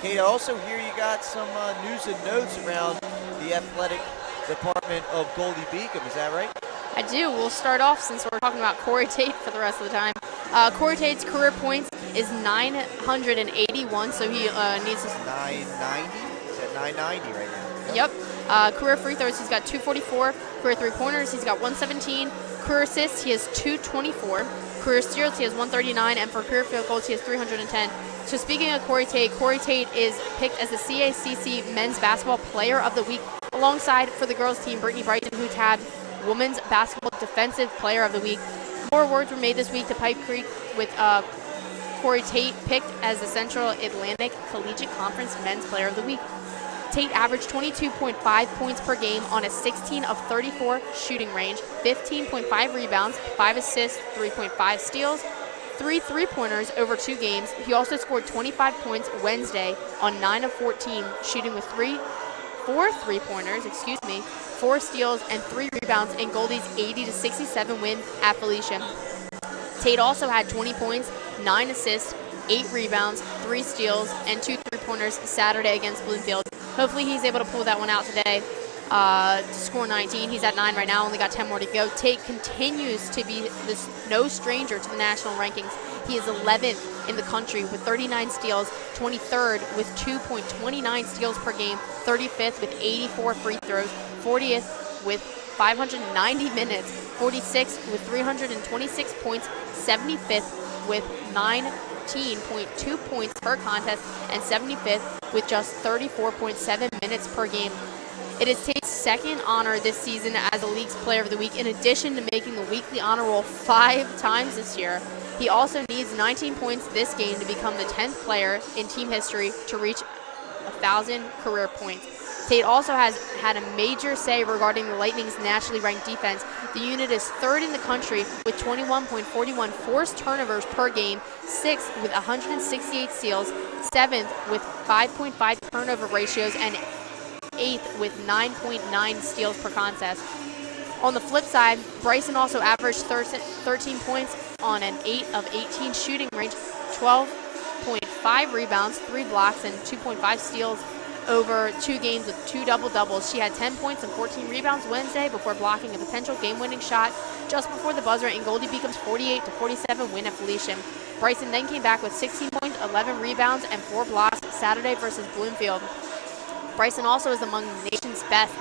Kate, I also hear you got some news and notes around the athletic department of Goldey-Beacom. Is that right? I do. We'll start off since we're talking about Corey Tate for the rest of the time. Corey Tate's career points is 981, so he needs to... 990? He's at 990 right now. Yep. Career free throws, he's got 244. Career three-pointers, he's got 117. Career assists, he has 224. Career steals, he has 139. And for career field goals, he has 310. So speaking of Corey Tate is picked as the CACC Men's Basketball Player of the Week, alongside for the girls team, Brittany Brighton, who tabbed Women's Basketball Defensive Player of the Week. More awards were made this week to Pipe Creek, with Corey Tate picked as the Central Atlantic Collegiate Conference Men's Player of the Week. Tate averaged 22.5 points per game on a 16 of 34 shooting range, 15.5 rebounds, 5 assists, 3.5 steals, 3 three-pointers over 2 games. He also scored 25 points Wednesday on 9 of 14, shooting with 4 three-pointers, 4 steals, and 3 rebounds in Goldie's 80-67 win at Felicia. Tate also had 20 points, 9 assists, 8 rebounds, 3 steals, and 2 three-pointers Saturday against Bloomfield. Hopefully he's able to pull that one out today to score 19. He's at 9 right now, only got 10 more to go. Tate continues to be no stranger to the national rankings. He is 11th in the country with 39 steals, 23rd with 2.29 steals per game, 35th with 84 free throws, 40th with 590 minutes, 46th with 326 points, 75th with 19.2 points per contest, and 75th with just 34.7 minutes per game. It is Tate's second honor this season as the league's Player of the Week, in addition to making the weekly honor roll 5 times this year. He also needs 19 points this game to become the 10th player in team history to reach 1,000 career points. Tate also has had a major say regarding the Lightning's nationally ranked defense. The unit is 3rd in the country with 21.41 forced turnovers per game, 6th with 168 steals, 7th with 5.5 turnover ratios, and 8th with 9.9 steals per contest. On the flip side, Bryson also averaged 13 points on an 8 of 18 shooting range, 12.5 rebounds, 3 blocks, and 2.5 steals over 2 games with 2 double-doubles. She had 10 points and 14 rebounds Wednesday before blocking a potential game-winning shot just before the buzzer in Goldey-Beacom's 48-47 win at Felicia. Bryson then came back with 16 points, 11 rebounds, and 4 blocks Saturday versus Bloomfield. Bryson also is among the nation's best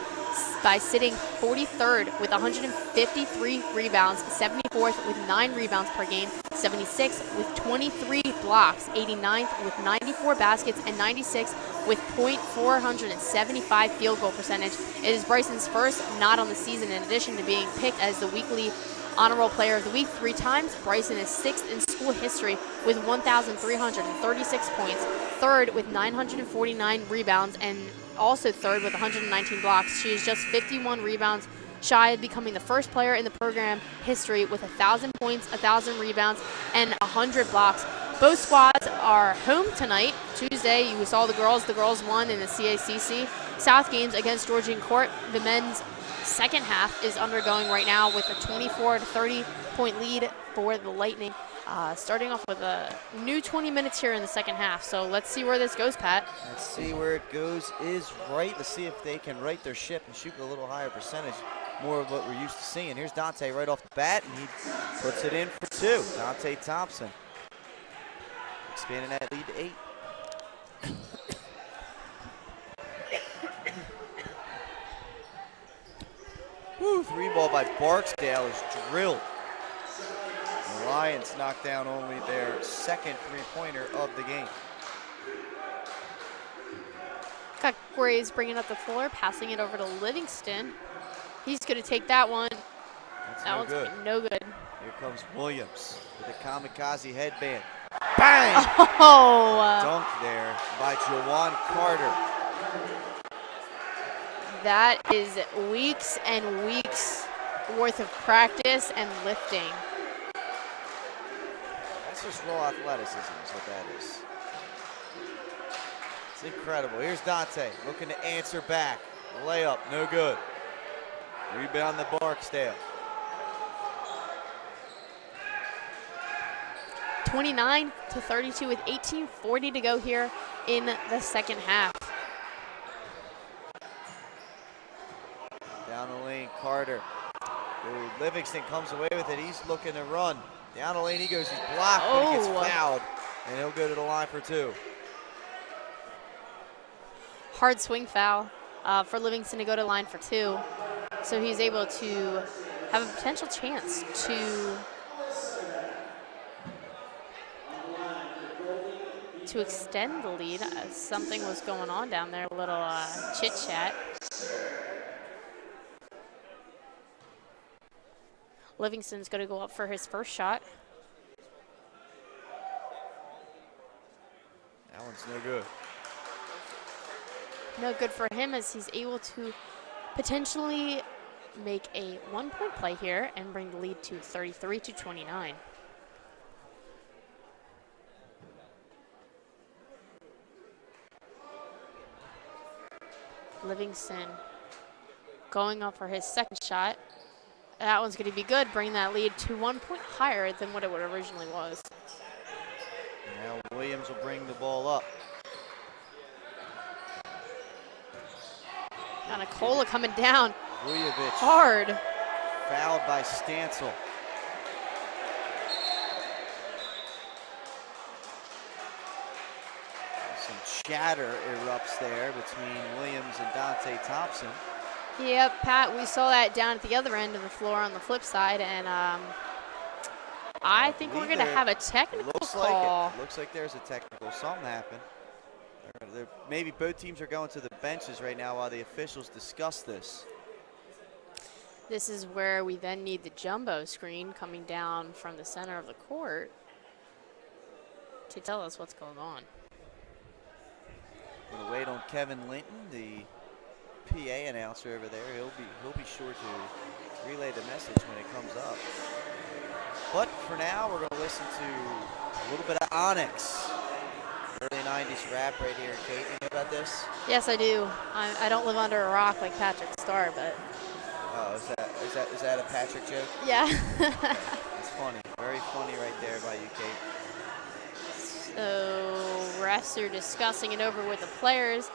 by sitting 43rd with 153 rebounds, 74th with 9 rebounds per game, 76th with 23 blocks, 89th with 94 baskets, and 96 with .475 field goal percentage. It is Bryson's first nod on the season, in addition to being picked as the weekly Honor Roll Player of the Week 3 times. Bryson is 6th in school history with 1,336 points, 3rd with 949 rebounds, and also 3rd with 119 blocks. She is just 51 rebounds shy of becoming the first player in the program history with 1,000 points, 1,000 rebounds, and 100 blocks. Both squads are home tonight. Tuesday, you saw the girls. The girls won in the CACC South games against Georgian Court. The men's second half is undergoing right now with a 24 to 30 point lead for the Lightning. Starting off with a new 20 minutes here in the second half. So let's see where this goes, Pat. Let's see where it goes is right. Let's see if they can right their ship and shoot a little higher percentage, more of what we're used to seeing. Here's Dante right off the bat, and he puts it in for 2. Dante Thompson expanding that lead to 8. Woo, 3 ball by Barksdale is drilled. The Lions knocked down only their second 3-pointer of the game. Got Graves bringing up the floor, passing it over to Livingston. He's going to take that one. That's that no one's good. No good. Here comes Williams with a kamikaze headband. Bang! Oh! Dunk there by Jawan Carter. That is weeks and weeks worth of practice and lifting. That's just raw athleticism is what that is. It's incredible. Here's Dante looking to answer back. Layup, no good. Rebound to Barksdale. 29 to 32 with 18:40 to go here in the second half. Down the lane, Carter. Ooh, Livingston comes away with it. He's looking to run. Down the lane he goes. He's blocked, but he gets fouled. And he'll go to the line for 2. Hard swing foul for Livingston to go to line for 2. So he's able to have a potential chance to extend the lead. Something was going on down there, a little chit-chat. Livingston's going to go up for his first shot. That one's no good. No good for him, as he's able to potentially make a 1-point play here and bring the lead to 33 to 29. Livingston going up for his second shot. That one's going to be good, bringing that lead to 1 point higher than what it originally was. Now Williams will bring the ball up. Now Nicola coming down Vujovic hard. fouled by Stancil. Some chatter erupts there between Williams and Dante Thompson. Yep, Pat, we saw that down at the other end of the floor on the flip side, and I think we're going to have a technical call. Looks like there's a technical. Something happened. Maybe both teams are going to the benches right now while the officials discuss this. This is where we then need the jumbo screen coming down from the center of the court to tell us what's going on. We're going to wait on Kevin Linton, the PA announcer over there. He'll be sure to relay the message when it comes up. But for now, we're going to listen to a little bit of Onyx. Early 90s rap right here. Kate, you know about this? Yes, I do. I don't live under a rock like Patrick Starr, but. Oh, is that a Patrick joke? Yeah. It's funny. Very funny right there by you, Kate. So refs are discussing it over with the players.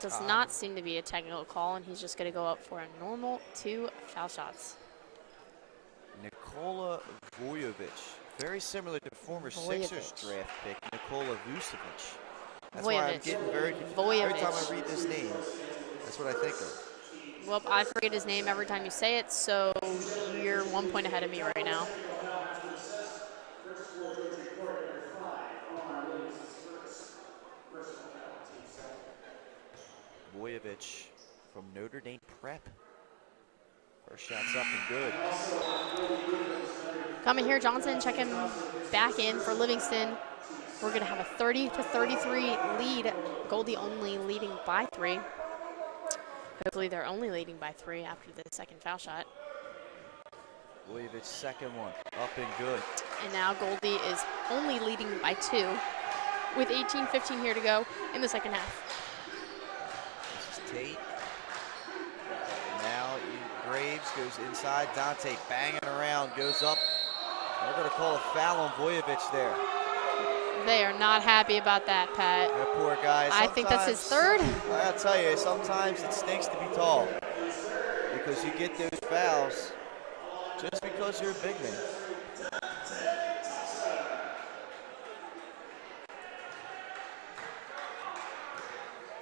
Does not seem to be a technical call, and he's just going to go up for a normal 2 foul shots. Nikola Vujovic. Very similar to former Sixers draft pick, Nikola Vucevic. That's why I'm getting every time I read this name, that's what I think of. Well, I forget his name every time you say it, so you're 1 point ahead of me right now. Voyevich from Notre Dame Prep. First shot's up and good. Coming here, Johnson checking back in for Livingston. We're going to have a 30-33 lead. Goldie only leading by 3. Hopefully they're only leading by 3 after the second foul shot. Voyevich's second one, up and good. And now Goldie is only leading by 2 with 18-15 here to go in the second half. This is Tate. Now Graves goes inside. Dante banging around, goes up. They're going to call a foul on Voyevich there. They are not happy about that, Pat. That poor guy. I think that's his third. I gotta tell you, sometimes it stinks to be tall because you get those fouls just because you're a big man.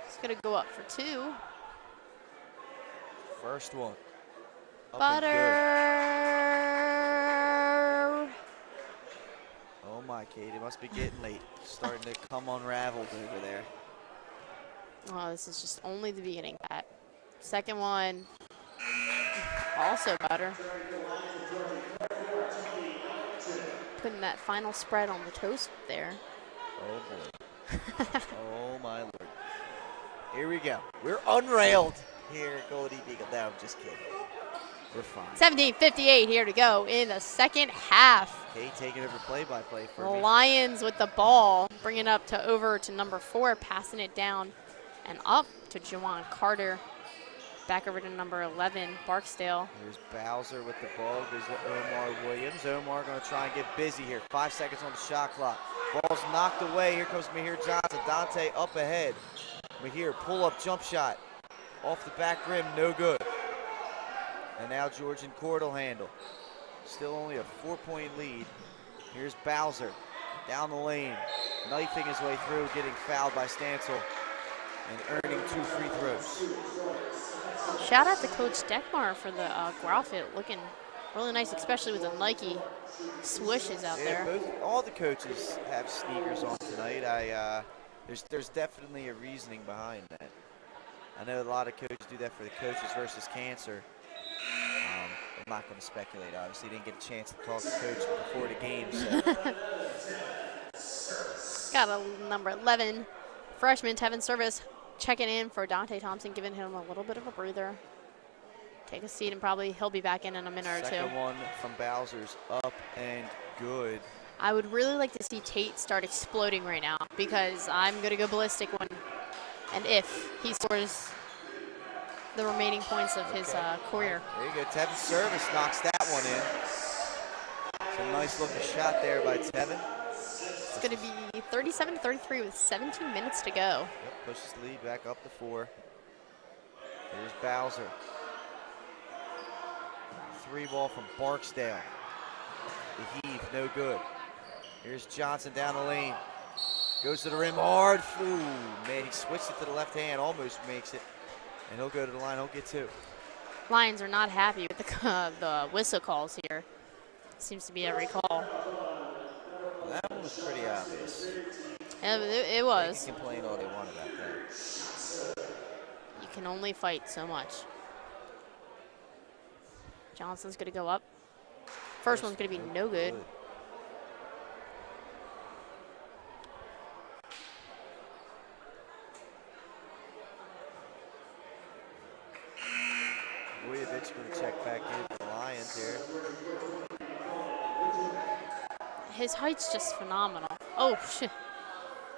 He's going to go up for 2. First one. Up Butter. Oh my, Kate, it must be getting late. Starting to come unraveled over there. Oh, this is just only the beginning, Pat. Second one, also butter. Putting that final spread on the toast there. Oh boy. Oh my lord. Here we go. We're unrailed here at Goldey-Beacom. No, I'm just kidding. We're fine. 17:58 here to go in the second half. Kate taking over play-by-play for The me. Lions with the ball, bringing it up to over to number 4, passing it down and up to Juwan Carter. Back over to number 11, Barksdale. Here's Bowser with the ball. Goes to Omar Williams. Omar going to try and get busy here. 5 seconds on the shot clock. Ball's knocked away. Here comes Mahir Johnson. Dante up ahead. Mahir, pull-up jump shot. Off the back rim, no good. And now Georgian Court will handle. Still only a 4-point lead. Here's Bowser down the lane, knifing his way through, getting fouled by Stancil, and earning 2 free throws. Shout out to Coach Deckmar for the graphic, looking really nice, especially with the Nike swooshes out there. All the coaches have sneakers on tonight. There's definitely a reasoning behind that. I know a lot of coaches do that for the coaches versus cancer. I'm not going to speculate, obviously. Didn't get a chance to talk to Coach before the game. So. Got a number 11 freshman, Tevin Service, checking in for Dante Thompson, giving him a little bit of a breather. Take a seat, and probably he'll be back in a minute or two. Second one from Bowser's up and good. I would really like to see Tate start exploding right now, because I'm going to go ballistic when and if he scores the remaining points of his career. There you go. Tevin Service knocks that one in. It's a nice looking shot there by Tevin. It's going to be 37-33 with 17 minutes to go. Yep, pushes the lead back up to 4. Here's Bowser. 3 ball from Barksdale. The heave, no good. Here's Johnson down the lane. Goes to the rim hard. Ooh, man, he switched it to the left hand, almost makes it. And he'll go to the line, he'll get 2. Lions are not happy with the whistle calls here. Seems to be every call. Well, that one was pretty obvious. It was. They can complain all they want about that. You can only fight so much. Johnson's going to go up. First one's going to be no good. Voyevich going to check back in for the Lions here. His height's just phenomenal. Oh, shit.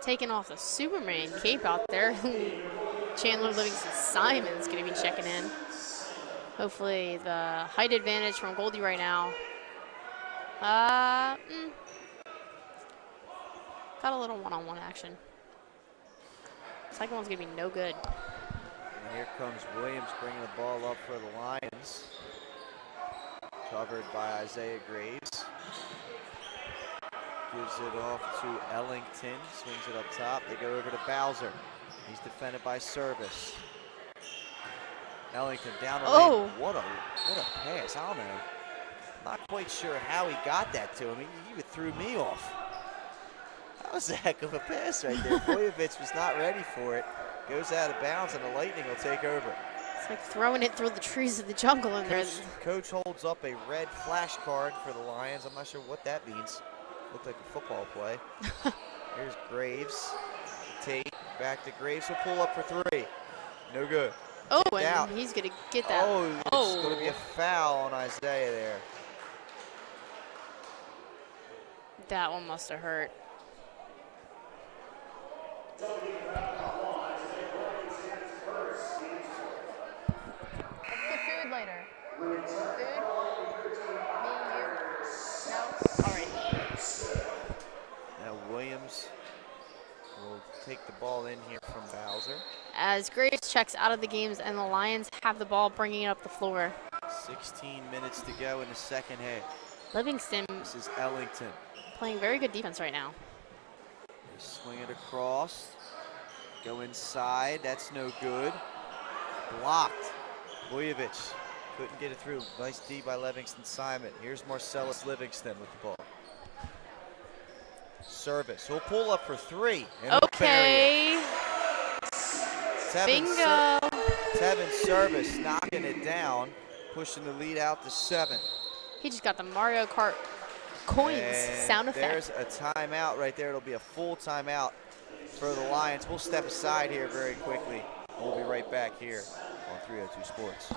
Taking off the Superman cape out there. Chandler Livingston Simon's going to be checking in. Hopefully the height advantage from Goldie right now. Got a little one-on-one action. Second one's going to be no good. And here comes Williams bringing the ball up for the Lions. Covered by Isaiah Graves. Gives it off to Ellington. Swings it up top. They go over to Bowser. He's defended by Service. Ellington down the lane. What a pass. I don't know. Not quite sure how he got that to him. He even threw me off. That was a heck of a pass right there. Voyevich was not ready for it. goes out of bounds, and the Lightning will take over. It's like throwing it through the trees of the jungle in there. Coach holds up a red flash card for the Lions. I'm not sure what that means. Looked like a football play. Here's Graves. Tate back to Graves. He'll pull up for three. No good. Oh, and he's going to get that. Oh, it's going to be a foul on Isaiah there. That one must have hurt. Get food later. Food? Me, you? No? All right. Now Williams will take the ball in here from Bowser. As Graves checks out of the games and the Lions have the ball bringing it up the floor. 16 minutes to go in the second half. Livingston. This is Ellington. Playing very good defense right now. Swing it across. Go inside. That's no good. Blocked. Vujovic couldn't get it through. Nice D by Livingston Simon. Here's Marcellus Livingston with the ball. Service. He'll pull up for three. Okay. Bingo. Tevin Service knocking it down, pushing the lead out to 7. He just got the Mario Kart coins sound effect. There's a timeout right there. It'll be a full timeout for the Lions. We'll step aside here very quickly. We'll be right back here on 302 Sports.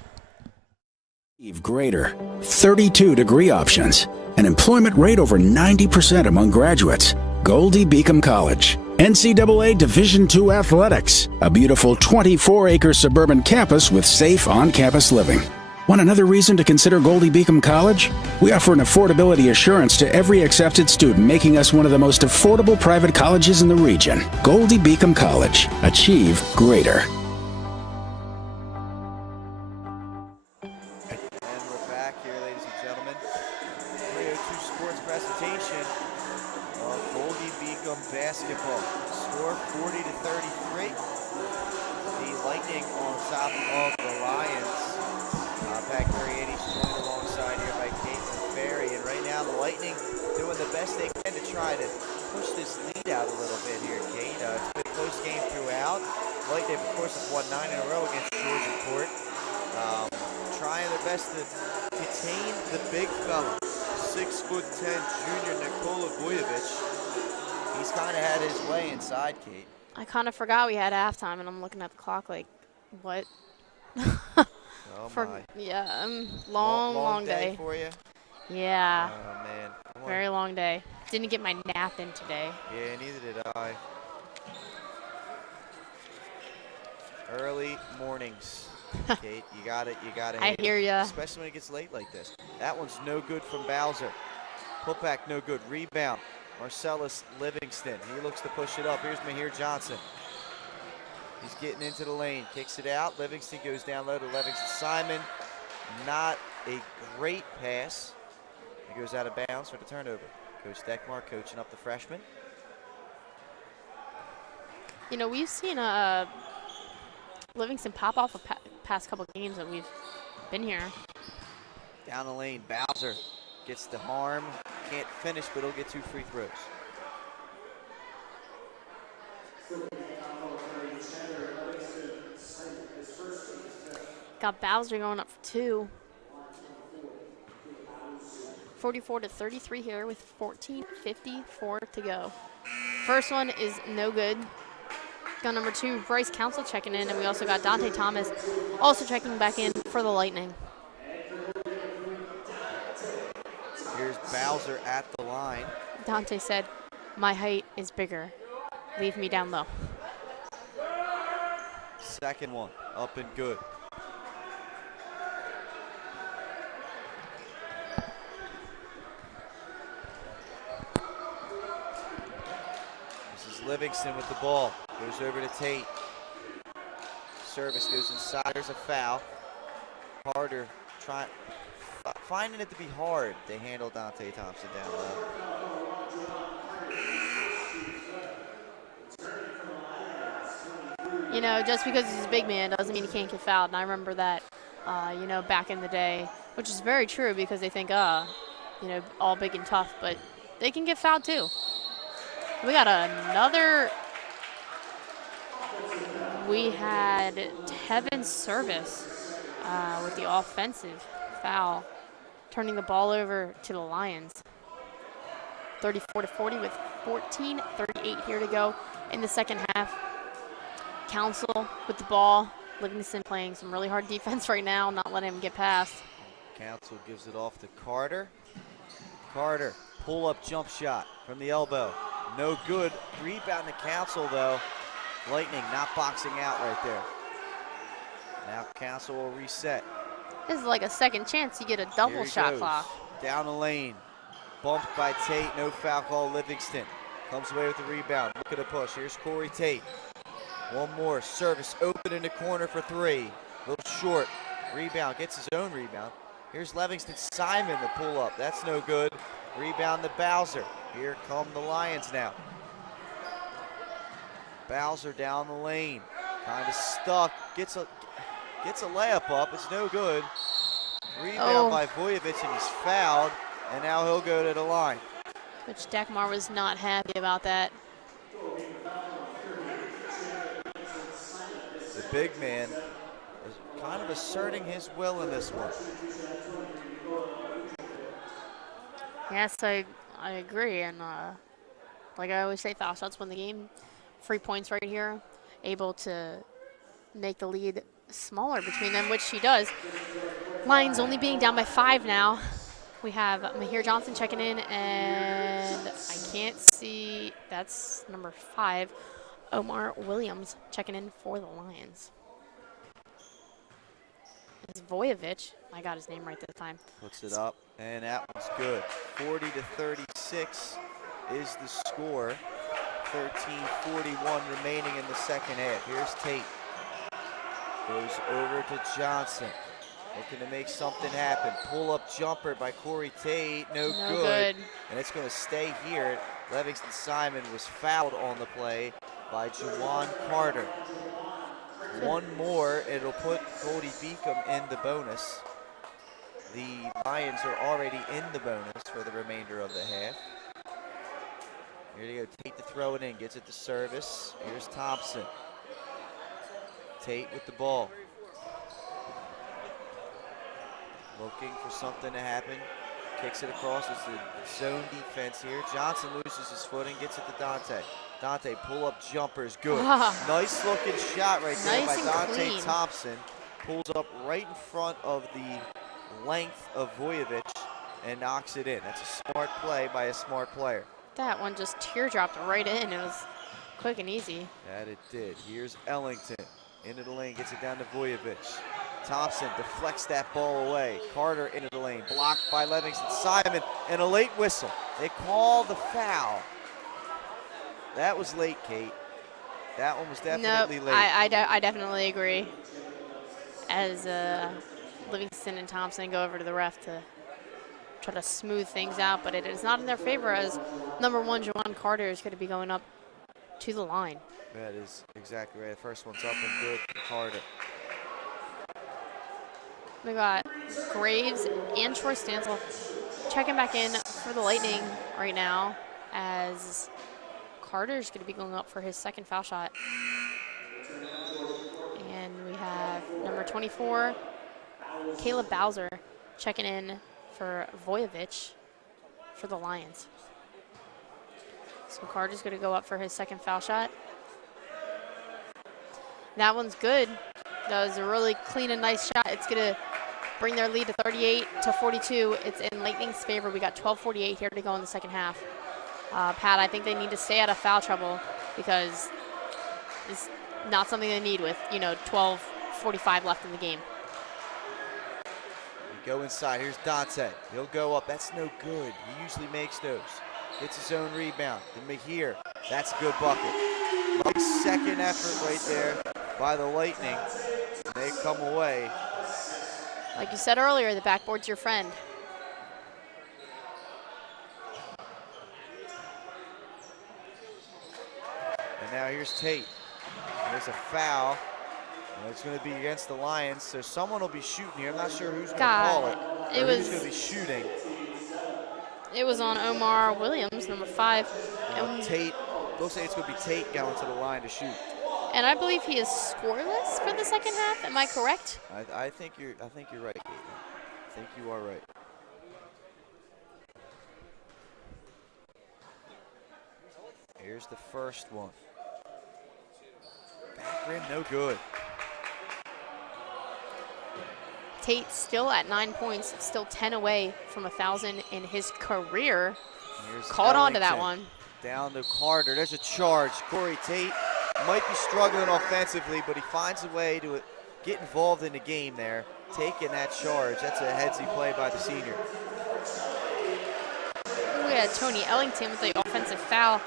Greater 32-degree options. An employment rate over 90% among graduates. Goldey-Beacom College. NCAA Division II athletics. A beautiful 24-acre suburban campus with safe on-campus living. Want another reason to consider Goldey-Beacom College? We offer an affordability assurance to every accepted student, making us one of the most affordable private colleges in the region. Goldey-Beacom College. Achieve greater. And we're back here, ladies and gentlemen. 302 Sports presentation of Goldey-Beacom basketball. Score 40-33. The Lightning on top of the Lions. Back 380 joined alongside here by Caitlin Ferry, and right now the Lightning doing the best they can to try to push this lead out a little bit here, Kate. It's been a close game throughout. Lightning, of course, have won 9 in a row against Georgian court. Trying their best to contain the big fella, 6'10" junior Nikola Vujovic. He's kind of had his way inside, Kate. I kind of forgot we had halftime, and I'm looking at the clock like, what? Oh my. Yeah, long day for you? Yeah. Oh man. Very long day. Didn't get my nap in today. Yeah, neither did I. Early mornings. Kate, you got it. I hear ya. Especially when it gets late like this. That one's no good from Bowser. Putback no good. Rebound. Marcellus Livingston. He looks to push it up. Here's Mahir Johnson. He's getting into the lane, kicks it out. Livingston goes down low to Livingston Simon. Not a great pass. He goes out of bounds for the turnover. Coach Deckmar coaching up the freshman. You know, we've seen Livingston pop off the past couple games that we've been here. Down the lane, Bowser gets the harm. Can't finish, but he'll get 2 free throws. Got Bowser going up for 2. 44-33 here with 14:54 to go. First one is no good. Got number 2, Bryce Council checking in, and we also got Dante Thomas also checking back in for the Lightning. Here's Bowser at the line. Dante said, "My height is bigger. Leave me down low." Second one, up and good. This is Livingston with the ball. Goes over to Tate. Service goes inside. There's a foul. Harder, finding it to be hard to handle Dante Thompson down low. You know, just because he's a big man doesn't mean he can't get fouled. And I remember that, you know, back in the day, which is very true because they think, you know, all big and tough, but they can get fouled too. We got another we had Tevin's service with the offensive foul, turning the ball over to the Lions. 34-40 with 14:38 here to go in the second half. Council with the ball. Livingston playing some really hard defense right now, not letting him get past. Council gives it off to Carter. Carter, pull-up jump shot from the elbow. No good. Rebound to Council, though. Lightning not boxing out right there. Now Council will reset. This is like a second chance you get a double shot Goes. clock. Down the lane. Bumped by Tate. No foul call. Livingston comes away with the rebound. Look at the push. Here's Corey Tate. One more. Service open in the corner for three. A little short. Rebound. Gets his own rebound. Here's Livingston Simon the pull up. That's no good. Rebound to Bowser. Here come the Lions now. Bowser down the lane. Kind of stuck. Gets a layup up. It's no good. Rebound by Voyevich, and he's fouled. And now he'll go to the line. Which Dakmar was not happy about that. The big man is kind of asserting his will in this one. Yes, I agree. And like I always say, foul shots win the game. Free points right here. Able to make the lead smaller between them, which she does. Lions only being down by 5 now. We have Mahir Johnson checking in, and I can't see, that's number 5, Omar Williams checking in for the Lions. It's Voyevich. I got his name right this time. Puts it up, and that one's good. 40-36 is the score. 13:41 remaining in the second half. Here's Tate. Goes over to Johnson. Looking to make something happen. Pull-up jumper by Corey Tate. No good. And it's going to stay here. Livingston Simon was fouled on the play by Juwan Carter. One more, it'll put Goldey-Beacom in the bonus. The Lions are already in the bonus for the remainder of the half. Here you go, Tate to throw it in, gets it to service. Here's Thompson. Tate with the ball. Looking for something to happen. Kicks it across. It's the zone defense here. Johnson loses his footing, gets it to Dante. Dante, pull-up jumper is good. Nice looking shot right there by Dante clean. Thompson. Pulls up right in front of the length of Voyevich and knocks it in. That's a smart play by a smart player. That one just teardropped right in. It was quick and easy. That it did. Here's Ellington. Into the lane, gets it down to Voyevich. Thompson deflects that ball away. Carter into the lane, blocked by Livingston Simon, and a late whistle. They call the foul. That was late, Kate. That one was definitely late. I definitely agree. As Livingston and Thompson go over to the ref to try to smooth things out, but it is not in their favor as number 1, Juwan Carter, is going to be going up to the line. That is exactly right. The first one's up and good for Carter. We got Graves and Troy Stansel checking back in for the Lightning right now as Carter's going to be going up for his second foul shot. And we have number 24, Caleb Bowser, checking in for Voyevich for the Lions. So Carter's going to go up for his second foul shot. That one's good. That was a really clean and nice shot. It's going to bring their lead to 38-42. It's in Lightning's favor. We got 12:48 here to go in the second half. Pat, I think they need to stay out of foul trouble because it's not something they need with, 12:45 left in the game. We go inside. Here's Dante. He'll go up. That's no good. He usually makes those. Gets his own rebound. Then Mahir. That's a good bucket. Nice second effort right there by the Lightning. They come away. Like you said earlier, the backboard's your friend. And now here's Tate. There's a foul. And it's going to be against the Lions, so someone will be shooting here. I'm not sure who's going to call it. Who's going to be shooting. It was on Omar Williams, number 5. Tate, looks like it's going to be Tate going to the line to shoot. And I believe he is scoreless for the second half. Am I correct? I think you're right, Caitlin. I think you are right. Here's the first one. Back rim, no good. Tate still at 9 points, still 10 away from 1,000 in his career. Here's Caught on to that Ellington. one. Down to Carter. There's a charge. Corey Tate might be struggling offensively, but he finds a way to get involved in the game there, taking that charge. That's a headsy play by the senior. We had Tony Ellington with the offensive foul,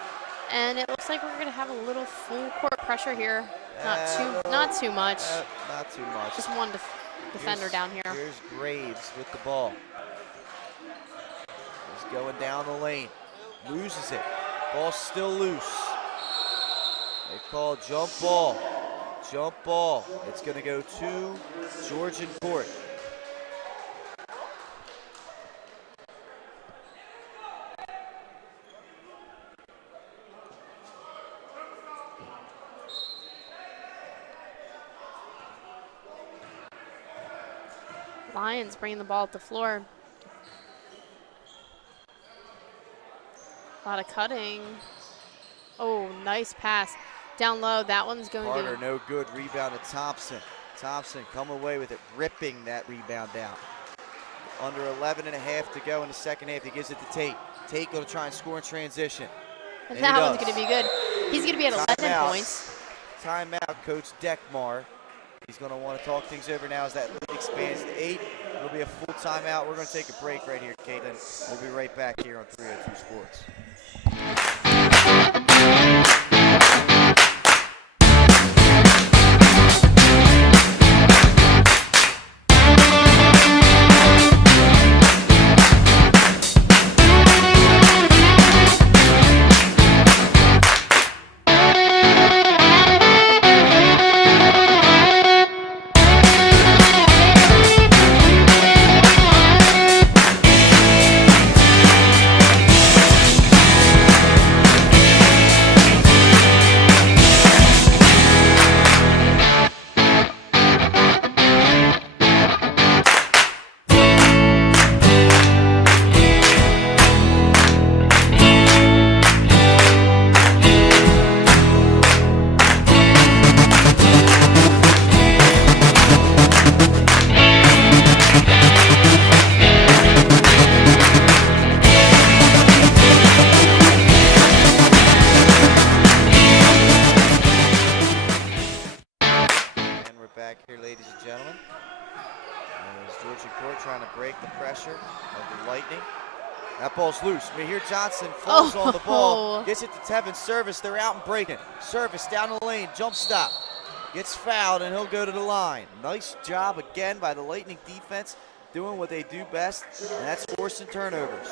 and it looks like we're going to have a little full court pressure here. Not too much. Not too much. Just one defender down here. Here's Graves with the ball. He's going down the lane. Loses it. Ball's still loose. They call jump ball. Jump ball. It's going to go to Georgian court. Lions bringing the ball up the floor. A lot of cutting. Oh, nice pass. Down low, that one's going Carter, to... no good. Rebound to Thompson. Thompson come away with it, ripping that rebound down. Under 11 and a half to go in the second half. He gives it to Tate. Tate going to try and score in transition. And he that does. one's going to be good. He's going to be at 11 Timeout. points. Timeout, Coach Deckmar. He's going to want to talk things over now as that lead expands to 8. It'll be a full timeout. We're going to take a break right here, Caitlin. We'll be right back here on 302 Sports. Loose. Mihir Johnson falls on the ball, gets it to Tevin. Service, they're out and breaking. Service down the lane, jump stop. Gets fouled and he'll go to the line. Nice job again by the Lightning defense, doing what they do best, and that's forcing turnovers.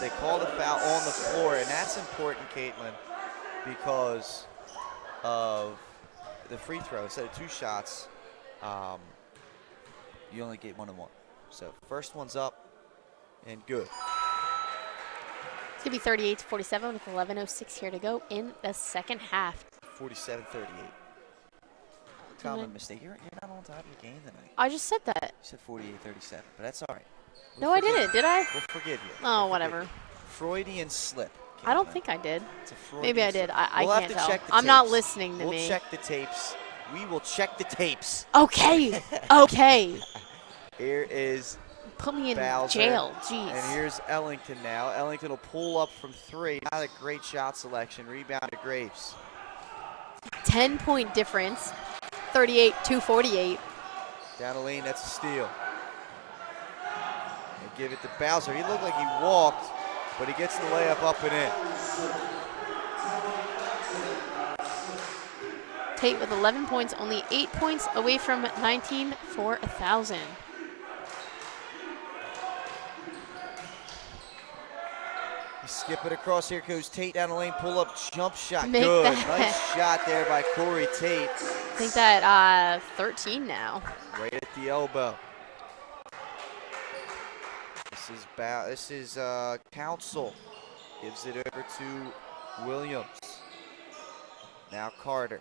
They called the foul on the floor, and that's important, Caitlin, because of the free throw. Instead of 2 shots, you only get 1 and 1. So first one's up and good. It's going to be 38-47 with 11:06 here to go in the second half. 47-38. Common mistake. You're not on top of your game tonight. I just said that. You said 48-37, but that's all right. No, I didn't. Did I? We'll forgive you. Oh, whatever. Freudian slip. I don't think I did. It's a Freudian Maybe I did. slip. I We'll can't have to tell. check the I'm not tapes. listening to me. We'll check the tapes. We will check the tapes. Okay. Okay. Here is Put me in Bowser, jail. Jeez. And here's Ellington now. Ellington will pull up from 3. Not a great shot selection. Rebound to Graves. 10-point difference. 38-48. Down the lane, that's a steal. And give it to Bowser. He looked like he walked, but he gets the layup up and in. Tate with 11 points, only 8 points away from 19 for 1,000. You Skip it across. Here goes Tate down the lane. Pull up jump shot. Make Good. that. Nice shot there by Corey Tate. I think that 13 now. Right at the elbow. This is Council. Gives it over to Williams. Now Carter.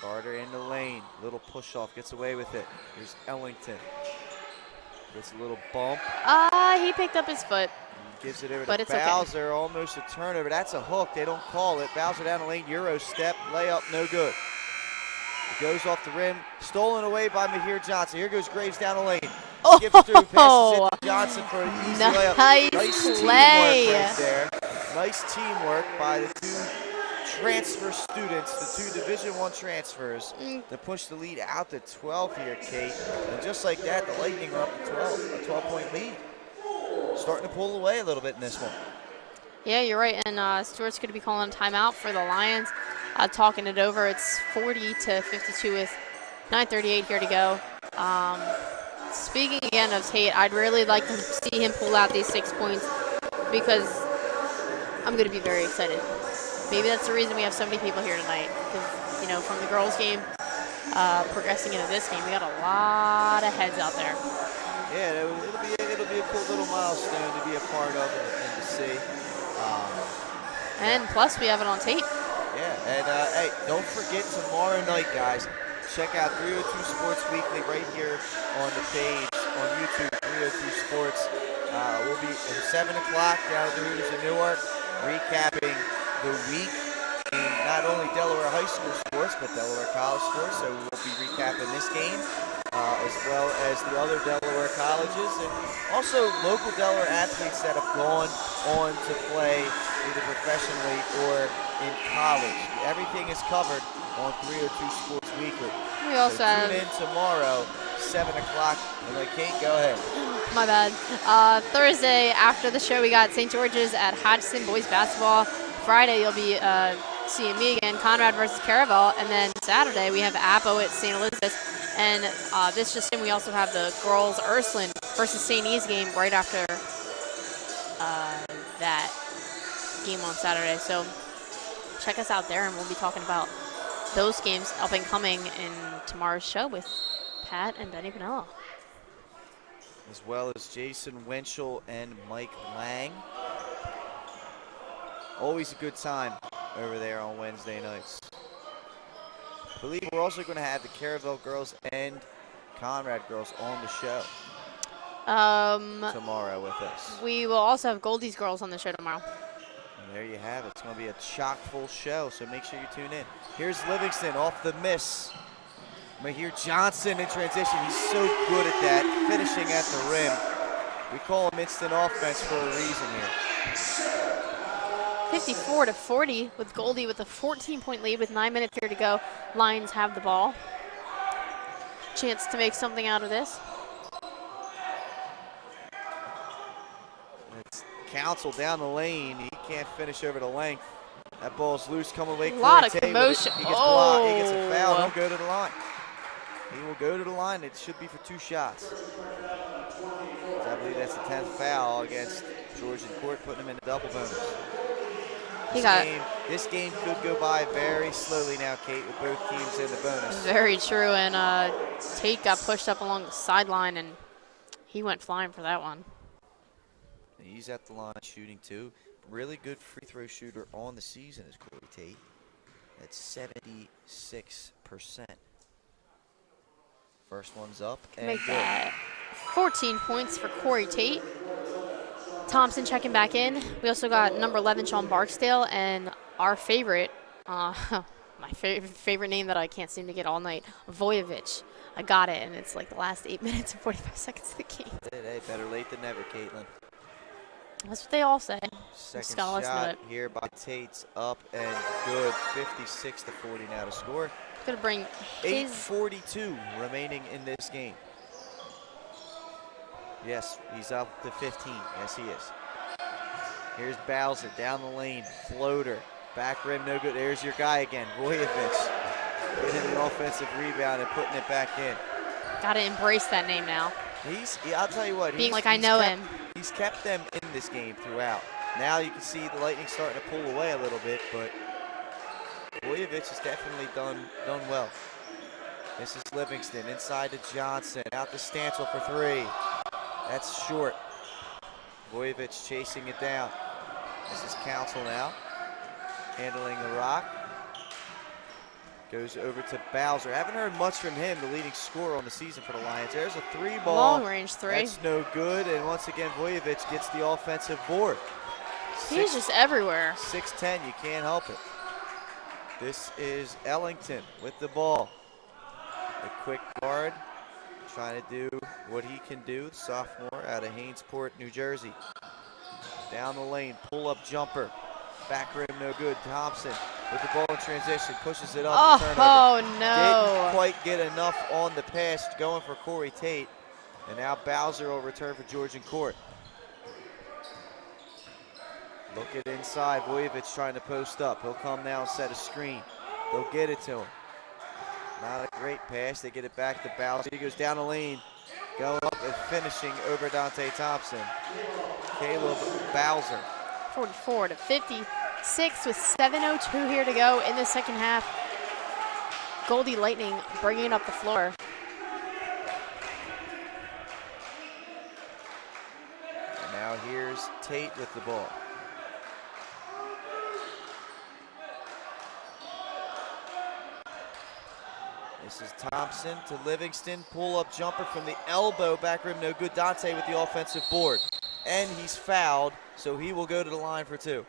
Carter in the lane. Little push off. Gets away with it. Here's Ellington. Gets a little bump. He picked up his foot. Gives it over But to it's okay. Bowser. Almost a turnover. That's a hook. They don't call it. Bowser down the lane. Euro step. Layup. No good. It goes off the rim. Stolen away by Mahir Johnson. Here goes Graves down the lane. Skips through. Passes it to Johnson for an easy layup. Nice teamwork play. right there. Nice teamwork by the two transfer students, the two Division I transfers, to push the lead out to 12 here, Kate. And just like that, the Lightning are up to 12, a 12-point lead. Starting to pull away a little bit in this one. Yeah, you're right. And Stewart's going to be calling a timeout for the Lions. Talking it over. It's 40-52 with 9:38 here to go. Speaking again of Tate, I'd really like to see him pull out these 6 points because I'm going to be very excited. Maybe that's the reason we have so many people here tonight. Because, you know, from the girls' game progressing into this game, we got a lot of heads out there. Yeah, it'll be a cool little milestone to be a part of and to see. And plus, we have it on tape. Yeah, and hey, don't forget tomorrow night, guys. Check out 302 Sports Weekly right here on the page on YouTube, 302 Sports. We'll be at 7 o'clock down at the Hooters in Newark, recapping the week in not only Delaware High School sports, but Delaware College sports. So we'll be recapping this game, as well as the other Delaware colleges, and also local Delaware athletes that have gone on to play either professionally or in college. Everything is covered on 302 Sports Weekly. We also have... Tune in tomorrow, 7 o'clock. And Kate, go ahead. My bad. Thursday, after the show, we got St. George's at Hodgson boys basketball. Friday, you'll be seeing me again, Conrad versus Caravel. And then Saturday, we have Apo at St. Elizabeth. And this just in, we also have the girls Ursuline versus St. E's game right after that game on Saturday. So check us out there, and we'll be talking about those games up and coming in tomorrow's show with Pat and Benny Pinello. As well as Jason Winchell and Mike Lang. Always a good time over there on Wednesday nights. I believe we're also going to have the Caravel girls and Conrad girls on the show tomorrow with us. We will also have Goldie's girls on the show tomorrow. And there you have it. It's going to be a chock-full show, so make sure you tune in. Here's Livingston off the miss. Mahir Johnson in transition. He's so good at that, finishing at the rim. We call him instant offense for a reason here. 54-40 with Goldie with a 14-point lead with 9 minutes here to go. Lions have the ball. Chance to make something out of this. It's Council down the lane. He can't finish over the length. That ball's loose, coming away. A lot of Corey Tate commotion. He gets blocked. He gets a foul. He'll go to the line. He will go to the line. It should be for 2 shots. I believe that's the 10th foul against Georgian court, putting him in a double bonus. This game could go by very slowly now, Kate, with both teams in the bonus. Very true, and Tate got pushed up along the sideline, and he went flying for that one. He's at the line shooting too. Really good free throw shooter on the season is Corey Tate. That's 76%. First one's up and Make good. that 14 points for Corey Tate. Thompson checking back in. We also got number 11, Sean Barksdale, and our favorite, my favorite name that I can't seem to get all night, Voyevich. I got it, and it's like the last 8 minutes and 45 seconds of the game. Hey, better late than never, Caitlin. That's what they all say. Second gotta listen to shot it. here by Tate's up and good. 56-40 now to score. Gonna bring his 8:42 remaining in this game. Yes, he's up to 15. Yes, he is. Here's Bowser down the lane. Floater. Back rim, no good. There's your guy again, Voyevich. Getting an offensive rebound and putting it back in. Gotta embrace that name now. I'll tell you what. Being like, I know him. He's kept them in this game throughout. Now you can see the Lightning starting to pull away a little bit, but Vujovic has definitely done well. This is Livingston inside to Johnson, out to Stancil for 3. That's short. Vujovic chasing it down. This is Council now, handling the rock. Goes over to Bowser. Haven't heard much from him, the leading scorer on the season for the Lions. There's a 3-ball. Long range 3. That's no good, and once again, Vujovic gets the offensive board. He's just everywhere. 6'10", you can't help it. This is Ellington with the ball. A quick guard, trying to do what he can do. Sophomore out of Hainesport, New Jersey. Down the lane, pull-up jumper. Back rim, no good. Thompson with the ball in transition, pushes it up. Turnover. Oh, no. Didn't quite get enough on the pass, going for Corey Tate. And now Bowser will return for Georgian court. Look at inside. Vujovic trying to post up. He'll come now and set a screen. They'll get it to him. Not a great pass. They get it back to Bowser. He goes down the lane, going up and finishing over Dante Thompson. Caleb Bowser. 44 to 56 with 7:02 here to go in the second half. Goldie Lightning bringing it up the floor. And now here's Tate with the ball. This is Thompson to Livingston. Pull-up jumper from the elbow. Back rim, no good. Dante with the offensive board. And he's fouled, so he will go to the line for 2.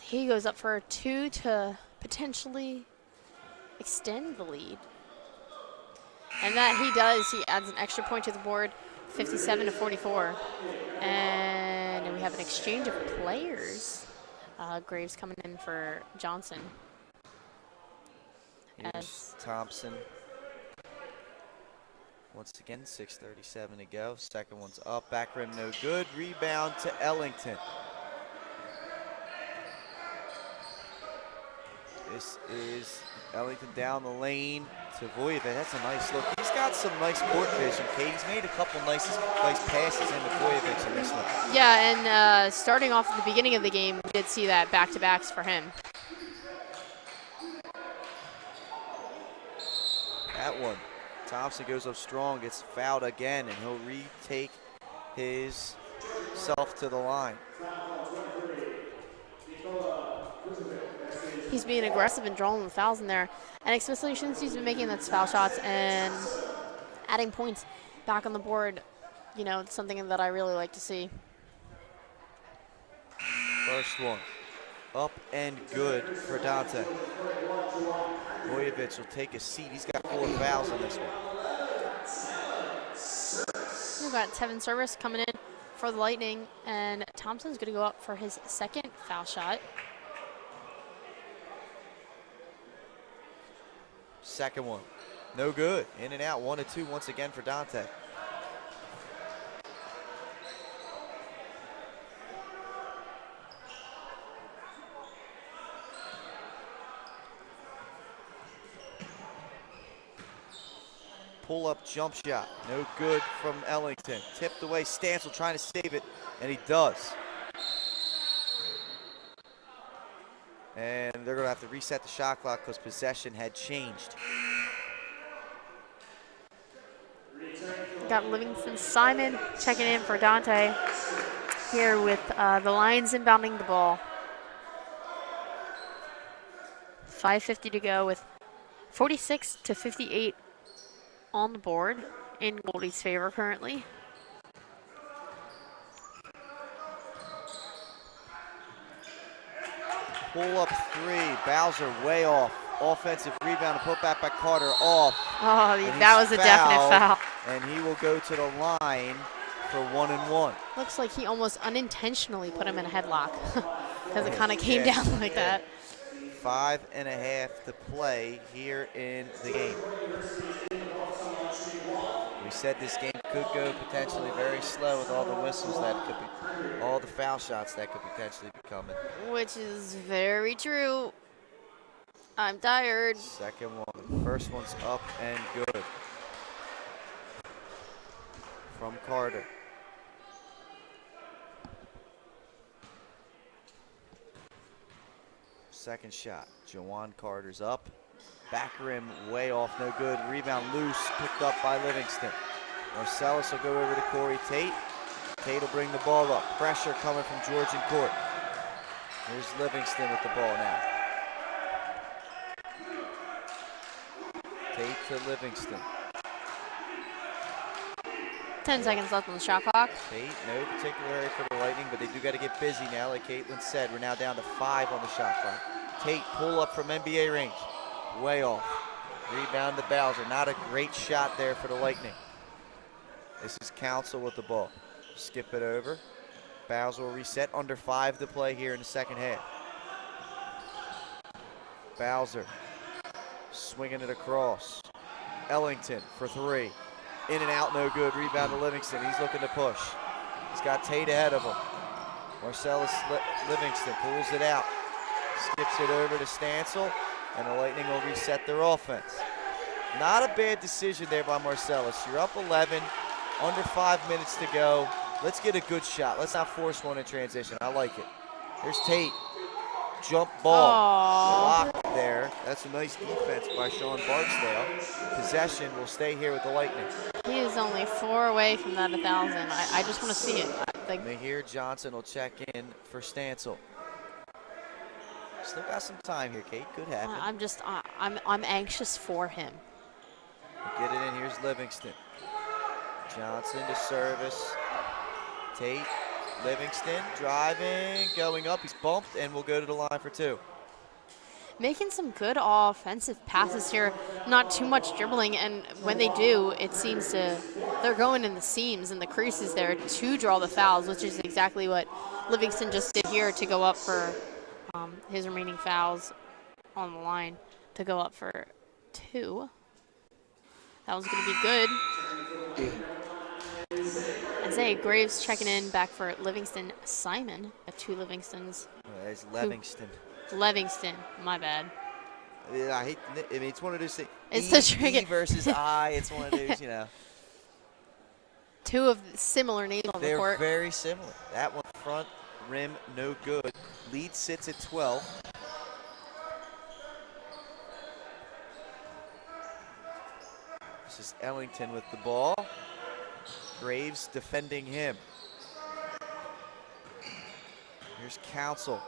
He goes up for a 2 to potentially extend the lead. And that he does. He adds an extra point to the board, 57 to 44. And we have an exchange of players. Graves coming in for Johnson. Here's Thompson. Once again, 6:37 to go. Second one's up. Back rim, no good. Rebound to Ellington. This is Ellington down the lane to Vujovic. That's a nice look. He's got some nice court vision, Kate. He's made a couple nice passes into Vujovic in this one. Yeah, and starting off at the beginning of the game, we did see that back-to-backs for him. That one. Thompson goes up strong, gets fouled again, and he'll retake his self to the line. He's being aggressive and drawing the fouls in there. And especially since he's been making those foul shots and adding points back on the board, you know, it's something that I really like to see. First one, up and good for Dante. Vujovic will take a seat. He's got 4 fouls in this one. We've got Tevin Service coming in for the Lightning, and Thompson's going to go up for his second foul shot. Second one, no good. In and out, 1 to 2 once again for Dante. Pull-up jump shot, no good from Ellington. Tipped away, Stancil trying to save it, and he does. And they're going to have to reset the shot clock because possession had changed. Got Livingston Simon checking in for Dante here with the Lions inbounding the ball. 5:50 to go with 46 to 58 on the board in Goldie's favor currently. Pull up 3, Bowser way off. Offensive rebound and put back by Carter off. Oh, that was a definite foul. And he will go to the line for 1 and 1. Looks like he almost unintentionally put him in a headlock because it kind of came down like that. 5.5 to play here in the game. We said this game could go potentially very slow with all the whistles that could be, all the foul shots that could potentially be coming. Which is very true. I'm tired. Second one, first one's up and good. From Carter. Second shot, Jawan Carter's up. Back rim way off, no good. Rebound loose, picked up by Livingston. Marcellus will go over to Corey Tate. Tate will bring the ball up. Pressure coming from Georgian court. Here's Livingston with the ball now. Tate to Livingston. 10 seconds left on the shot clock. Tate, no particular hurry for the Lightning, but they do got to get busy now. Like Caitlin said, we're now down to 5 on the shot clock. Tate, pull up from NBA range. Way off. Rebound to Bowser. Not a great shot there for the Lightning. This is Council with the ball. Skip it over. Bowser will reset. Under 5 to play here in the second half. Bowser swinging it across. Ellington for 3. In and out, no good. Rebound to Livingston. He's looking to push. He's got Tate ahead of him. Marcellus Livingston pulls it out. Skips it over to Stancil, and the Lightning will reset their offense. Not a bad decision there by Marcellus. You're up 11, under 5 minutes to go. Let's get a good shot. Let's not force one in transition. I like it. Here's Tate. Jump ball. Blocked there. That's a nice defense by Sean Barksdale. Possession will stay here with the Lightning. He is only 4 away from that 1,000. I just want to see it. Mahir Johnson will check in for Stancil. Still got some time here, Kate. Could happen. I'm anxious for him. Get it in. Here's Livingston. Johnson to service. Tate. Livingston driving, going up. He's bumped, and will go to the line for 2. Making some good offensive passes here. Not too much dribbling, and when they do, it seems they're going in the seams and the creases there to draw the fouls, which is exactly what Livingston just did here to go up for his remaining fouls on the line to go up for 2. That one's going to be good. Isaiah Graves checking in back for Livingston. Simon, 2 Livingstons. There's Livingston. Livingston, my bad. Yeah, I mean, it's one of those things. It's the trick. E versus I. It's one of those, you know. 2 of similar names on the court. They're very similar. That one front rim, no good. Lead sits at 12. This is Ellington with the ball. Graves defending him. Here's Council.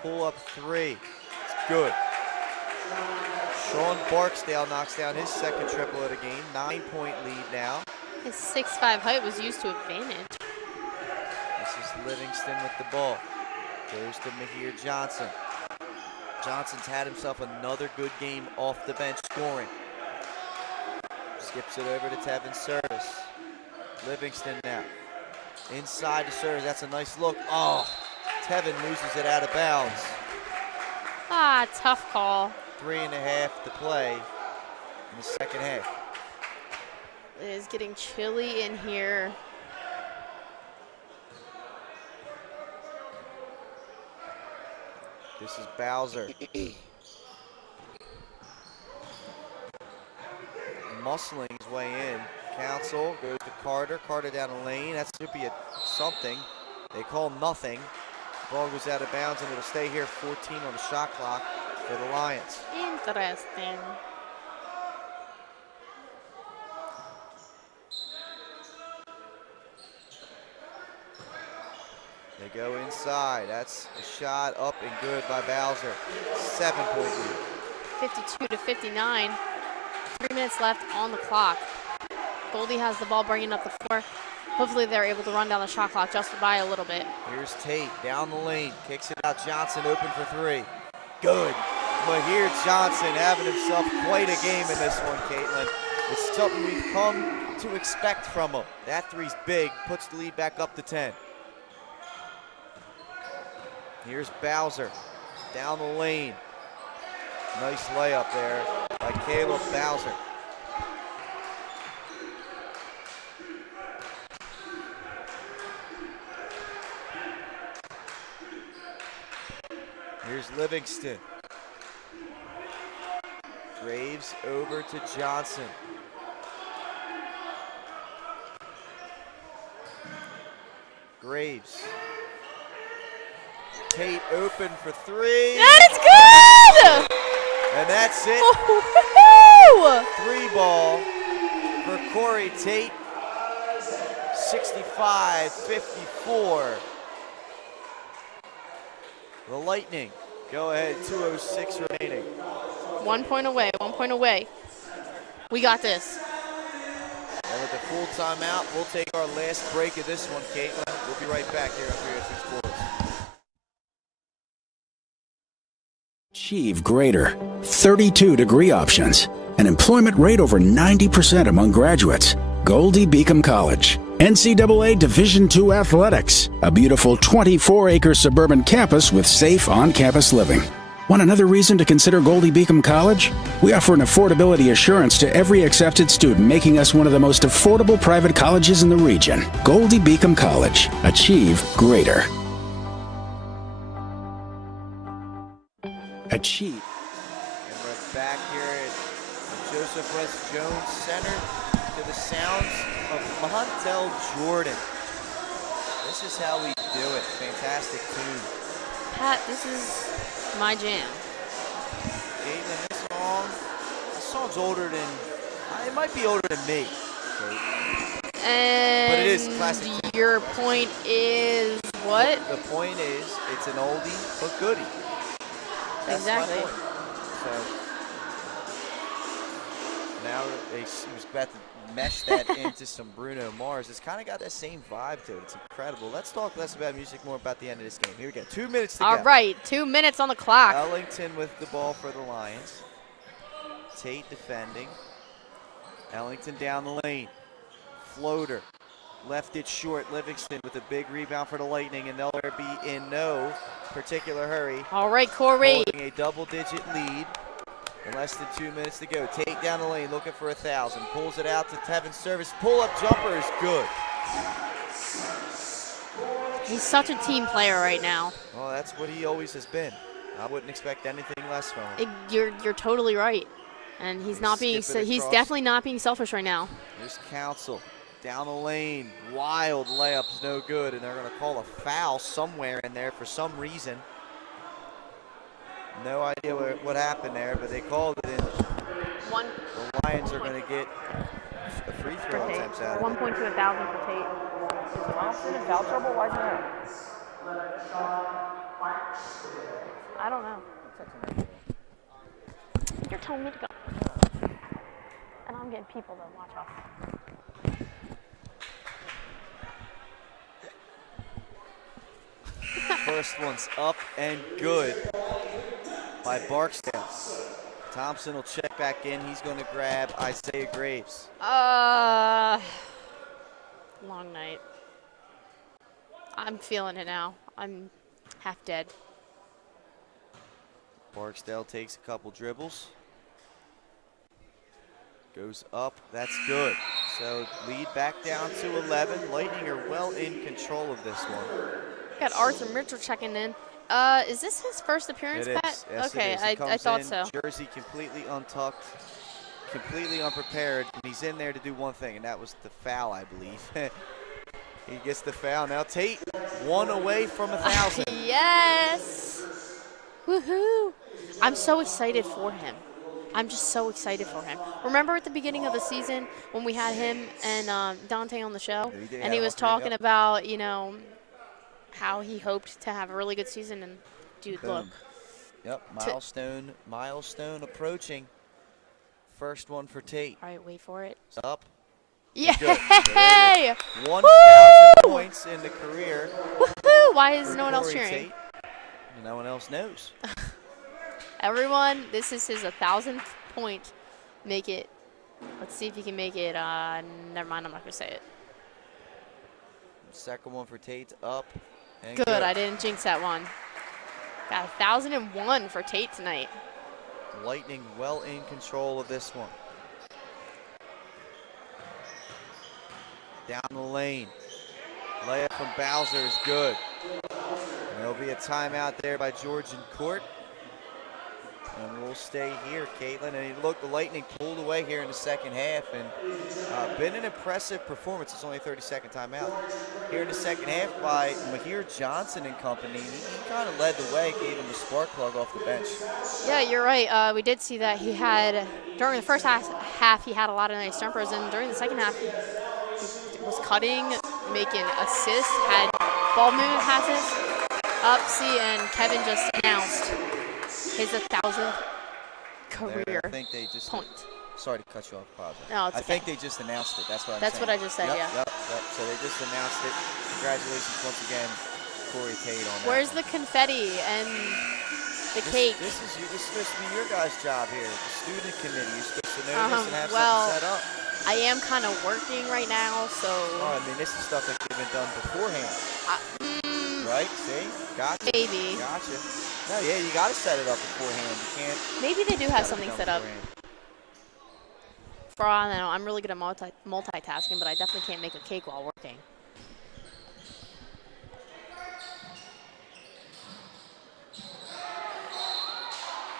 Pull up 3. It's good. Sean Barksdale knocks down his second triple of the game. 9-point lead now. His 6'5" height was used to advantage. This is Livingston with the ball. Goes to Mahir Johnson. Johnson's had himself another good game off the bench scoring. Skips it over to Tevin Service. Livingston now. Inside to Service. That's a nice look. Oh, Tevin loses it out of bounds. Ah, tough call. 3.5 to play in the second half. It is getting chilly in here. This is Bowser. Muscling his way in. Council goes to Carter. Carter down the lane. That should be something. They call nothing. Ball goes out of bounds, and it'll stay here. 14 on the shot clock for the Lions. Interesting. They go inside. That's a shot up and good by Bowser. 7-point lead. 52-59. 3 minutes left on the clock. Goldie has the ball bringing up the floor. Hopefully they're able to run down the shot clock just by a little bit. Here's Tate down the lane. Kicks it out. Johnson open for 3. Good. Mahir Johnson having himself quite a game in this one, Caitlin. It's something we've come to expect from him. That 3's big. Puts the lead back up to 10. Here's Bowser down the lane. Nice layup there by Caleb Bowser. Here's Livingston. Graves over to Johnson. Graves. Tate open for three. That is good! And that's it. Woo-hoo-hoo! 3-ball for Corey Tate. 65-54. The Lightning go ahead, 2:06 remaining. 1 point away, 1 point away. We got this. And with the full timeout, we'll take our last break of this one, Caitlin. We'll be right back here on 302 Sports. Achieve greater 32 degree options. An employment rate over 90% among graduates. Goldey-Beacom College. NCAA Division II athletics. A beautiful 24-acre suburban campus with safe on-campus living. Want another reason to consider Goldey-Beacom College? We offer an affordability assurance to every accepted student, making us one of the most affordable private colleges in the region. Goldey-Beacom College. Achieve greater. Achieve. And we're back here at Joseph West Jones Center to the sounds of Montel Jordan. This is how we do it. Fantastic tune. Pat, this is my jam. Caitlin, this song's older than, it might be older than me. And but it is classic. Your point is what? The point is, it's an oldie but goodie. That's exactly. my point. So now he was about to mesh that into some Bruno Mars. It's kind of got that same vibe to it. It's incredible. Let's talk less about music, more about the end of this game. Here we go. 2 minutes to go. All right, 2 minutes on the clock. Ellington with the ball for the Lions. Tate defending. Ellington down the lane. Floater. Left it short. Livingston with a big rebound for the Lightning, and they'll be in no particular hurry. All right, Corey. Holding a double-digit lead. In less than 2 minutes to go. Tate down the lane, looking for 1,000. Pulls it out to Tevin's service. Pull-up jumper is good. He's such a team player right now. Well, that's what he always has been. I wouldn't expect anything less from him. You're totally right, and he's not being. He's definitely not being selfish right now. Here's Council down the lane. Wild layups, no good, and they're going to call a foul somewhere in there for some reason. No idea what happened there, but they called it in. The Lions are going to get a free throw attempts out of it. 1 point to 1,000 for Tate. Is Thompson in foul trouble? Why is he there? I don't know. You're telling me to go. And I'm getting people to watch us. First one's up and good by Barksdale. Thompson will check back in. He's going to grab Isaiah Graves. Long night. I'm feeling it now. I'm half dead. Barksdale takes a couple dribbles. Goes up. That's good. So lead back down to 11. Lightning are well in control of this one. Got Arthur Mitchell checking in. Is this his first appearance, It is. Pat? Yes, okay, it is. He I comes thought in, so. Jersey completely untucked, completely unprepared, and he's in there to do one thing, and that was the foul, I believe. He gets the foul. Now Tate, one away from 1,000. Yes! Woohoo! I'm so excited for him. I'm just so excited for him. Remember at the beginning of the season when we had him and Dante on the show, and he was talking about, you know, how he hoped to have a really good season, and dude, Boom. look. Yep, milestone approaching. First one for Tate. All right, wait for it. It's up. Yay! Good. 1,000 points in the career. Woohoo! Why is no one else Corey cheering? Tate. No one else knows. Everyone, this is his 1,000th point. Make it. Let's see if he can make it. Never mind, I'm not going to say it. Second one for Tate, up. And Good, I didn't jinx that one. Got 1,001 for Tate tonight. Lightning well in control of this one. Down the lane. Layup from Bowser is good. There'll be a timeout there by Georgian court. And we'll stay here, Caitlin. And look, the Lightning pulled away here in the second half, and been an impressive performance. It's only a 30-second timeout. Here in the second half by Mahir Johnson and company. He kind of led the way, gave him the spark plug off the bench. Yeah, you're right. We did see that he had, during the first half, he had a lot of nice jumpers, and during the second half, he was cutting, making assists, had ball movement passes. Up, see, and Kevin just announced his 1,000th career I think they just point. Sorry to cut you off, Paz. No, it's I okay. think they just announced it. That's what I'm That's saying. what I just said, Yep, yeah. Yep. So they just announced it. Congratulations once again, Corey Tate on that. Where's one. the confetti and the cake? This is supposed to be your guys' job here, the student committee. You're supposed to know this and have well, something set up. I am kind of working right now, so. Oh, I mean, this is stuff that could have been done beforehand. Right? See? Gotcha. Maybe. Gotcha. No, yeah, you got to set it up beforehand. You can't. Maybe they do have something done set up. beforehand. For all I know, I'm really good at multitasking, but I definitely can't make a cake while working.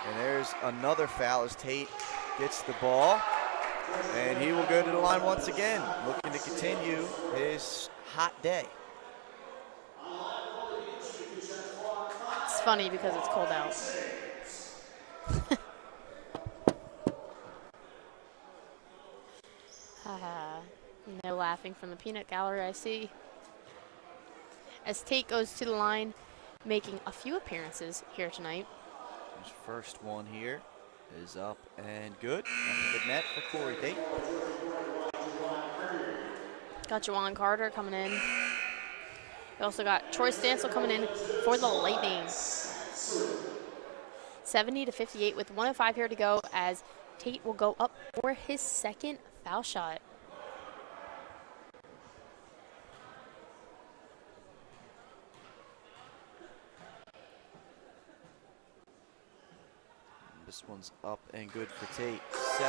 And there's another foul as Tate gets the ball. And he will go to the line once again, looking to continue his hot day. It's funny because it's cold out. No laughing from the peanut gallery, I see. As Tate goes to the line, making a few appearances here tonight. His first one here is up and good. Nothing but net for Corey Tate. Got Juwan Carter coming in. We also got Troy Stansel coming in for the Lightning. 70-58 with 1:05 here to go as Tate will go up for his second foul shot. This one's up and good for Tate. 71-58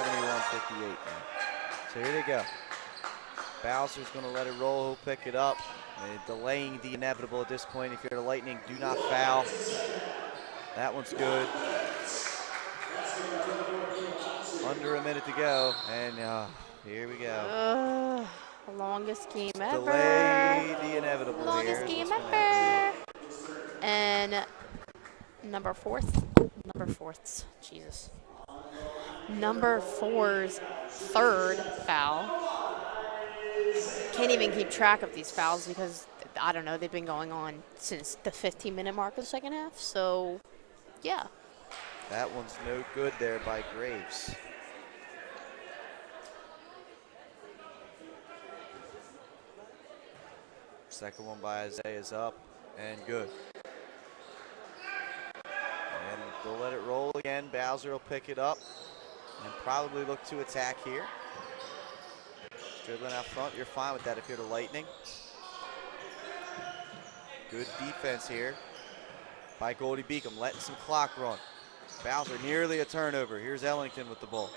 now. So here they go. Bowser's going to let it roll. He'll pick it up. And delaying the inevitable at this point. If you're the Lightning, do not foul. That one's good. Under a minute to go. And here we go. Longest game ever. Delay the inevitable Longest here. game ever. And number fourths. Jesus. Number 4's third foul. Can't even keep track of these fouls because, I don't know, they've been going on since the 15-minute mark of the second half. So, yeah. That one's no good there by Graves. Second one by Isaiah is up and good. And they'll let it roll again. Bowser will pick it up and probably look to attack here. Dribbling out front, you're fine with that if you're the Lightning. Good defense here by Goldey-Beacom, letting some clock run. Bowser nearly a turnover. Here's Ellington with the ball.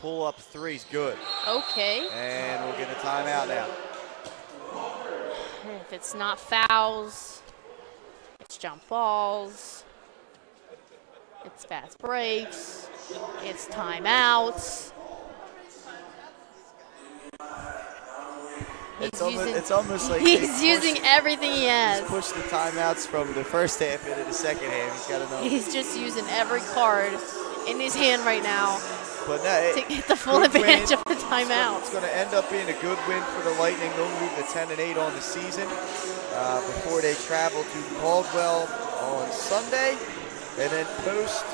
Pull up three's good. Okay. And we'll get a timeout now. If it's not fouls, it's jump balls, it's fast breaks, it's timeouts. It's almost like he's using everything he has. He's pushed the timeouts from the first half into the second half. He's got to know. He's just using every card in his hand right now but no, to get the full advantage of the timeout. It's going to end up being a good win for the Lightning. They'll move to 10-8 on the season before they travel to Caldwell on Sunday, and then post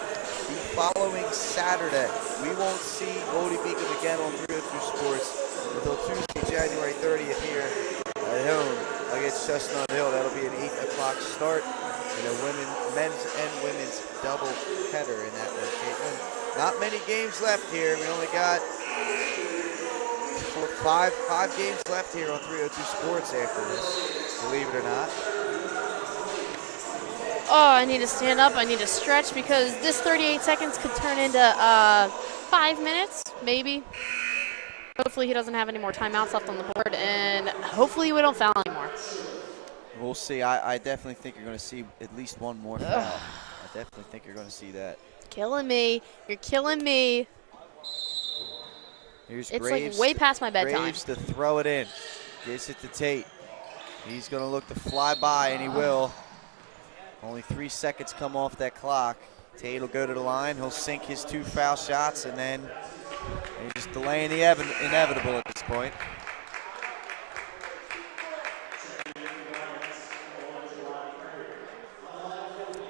the following Saturday. We won't see Goldey-Beacom again on 302 Sports until Tuesday, January 30th here at home against Chestnut Hill. That'll be an 8 o'clock start. Men's and women's double header in that one. Not many games left here. We only got five games left here on 302 Sports after this, believe it or not. Oh, I need to stand up. I need to stretch because this 38 seconds could turn into 5 minutes, maybe. Hopefully he doesn't have any more timeouts left on the board, and hopefully we don't foul anymore. We'll see. I definitely think you're going to see at least one more foul. I definitely think you're going to see that. Killing me. You're killing me. Here's It's Graves. like way past my bedtime. Graves to throw it in. Gets it to Tate. He's going to look to fly by, and he will. Only 3 seconds come off that clock. Tate will go to the line. He'll sink his 2 foul shots, and then he's just delaying the inevitable at this point.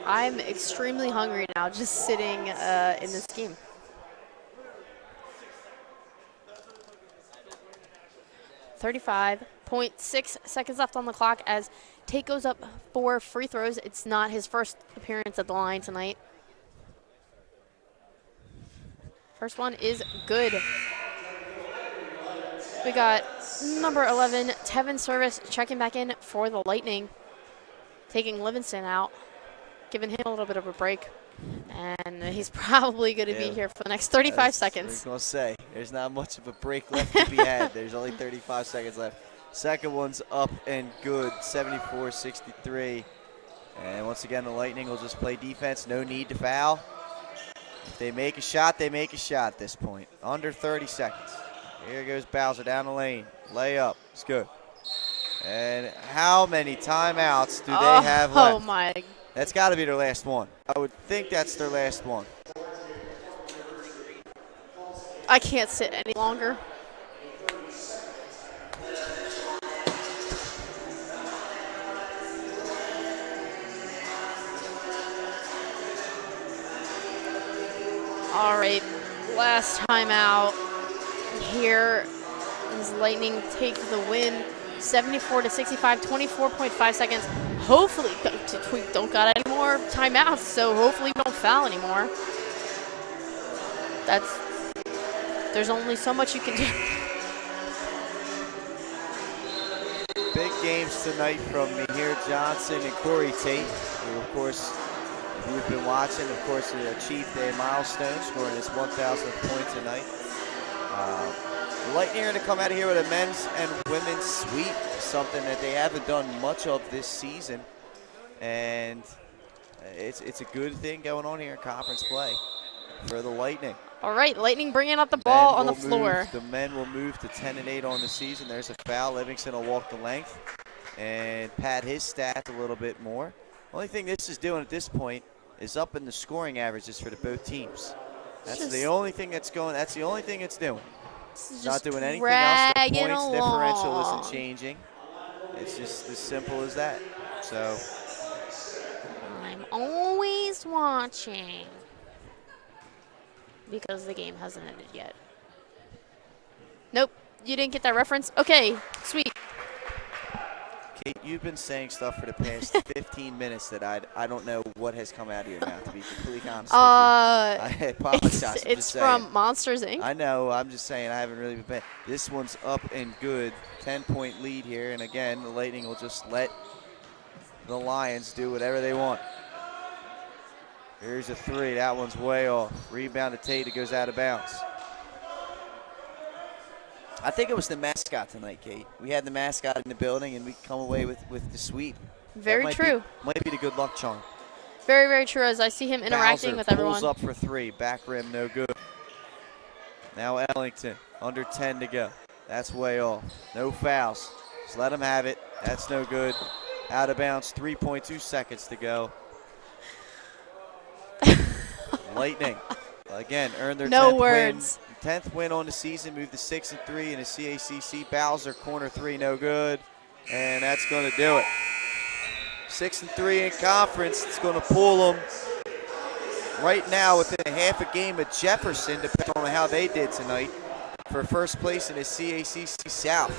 I'm extremely hungry now, just sitting in this game. .6 seconds left on the clock as Tate goes up for free throws. It's not his first appearance at the line tonight. First one is good. We got number 11, Tevin Service, checking back in for the Lightning, taking Livingston out, giving him a little bit of a break. And he's probably going to be here for the next 35 seconds. I was going to say, there's not much of a break left to be had. There's only 35 seconds left. Second one's up and good, 74-63. And once again, the Lightning will just play defense. No need to foul. If they make a shot, they make a shot at this point. Under 30 seconds. Here goes Bowser down the lane. Layup. It's good. And how many timeouts do they have left? Oh, my. That's got to be their last one. I would think that's their last one. I can't sit any longer. All right, last timeout. Here is Lightning take the win, 74-65, 24.5 seconds. Hopefully, we don't got any more timeouts, so hopefully we don't foul anymore. There's only so much you can do. Big games tonight from Mihir Johnson and Corey Tate, who, of course, if you've been watching, of course, achieved a milestone, scoring his 1,000th point tonight. The Lightning are going to come out of here with a men's and women's sweep, something that they haven't done much of this season. And it's a good thing going on here in conference play for the Lightning. All right, Lightning bringing out the ball on the floor. The men will move to 10-8 on the season. There's a foul. Livingston will walk the length and pad his stats a little bit more. Only thing this is doing at this point is up in the scoring averages for the both teams. That's the only thing that's going. That's the only thing it's doing. It's not doing anything else. The points differential isn't changing. It's just as simple as that. So I'm always watching because the game hasn't ended yet. Nope, you didn't get that reference. Okay, sweet. Kate, you've been saying stuff for the past 15 minutes that I don't know what has come out of your mouth, to be completely honest with you. I apologize. It's from Monsters, Inc. I know. I'm just saying I haven't really been paying. This one's up and good. 10-point lead here. And, again, the Lightning will just let the Lions do whatever they want. Here's a three. That one's way off. Rebound to Tate. It goes out of bounds. I think it was the mascot tonight, Kate. We had the mascot in the building, and we come away with the sweep. Very true. Might be the good luck charm. Very, very true, as I see him interacting with everyone. Pulls up for three. Back rim, no good. Now Ellington, under 10 to go. That's way off. No fouls. Just let him have it. That's no good. Out of bounds, 3.2 seconds to go. Lightning, again, earned their 10th win on the season, moved to 6-3 in the CACC. Bowser, corner three, no good. And that's going to do it. 6-3 in conference. It's going to pull them right now within a half a game of Jefferson, depending on how they did tonight, for first place in the CACC South.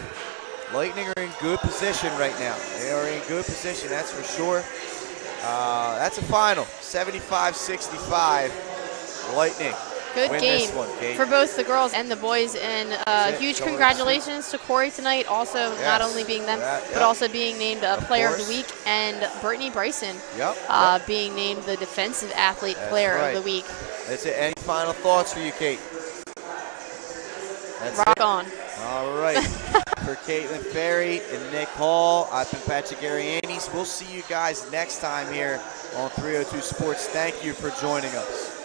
Lightning are in good position right now. They are in good position, that's for sure. That's a final, 75-65. Lightning. Good game for both the girls and the boys, and huge congratulations to Corey tonight, also not only being them, but also being named Player of the Week, and Brittany Bryson being named the Defensive Athlete Player of the Week. That's it. Any final thoughts for you, Kate? Rock on. All right. For Caitlin Ferry and Nick Hall, I've been Patrick Arianes. We'll see you guys next time here on 302 Sports. Thank you for joining us.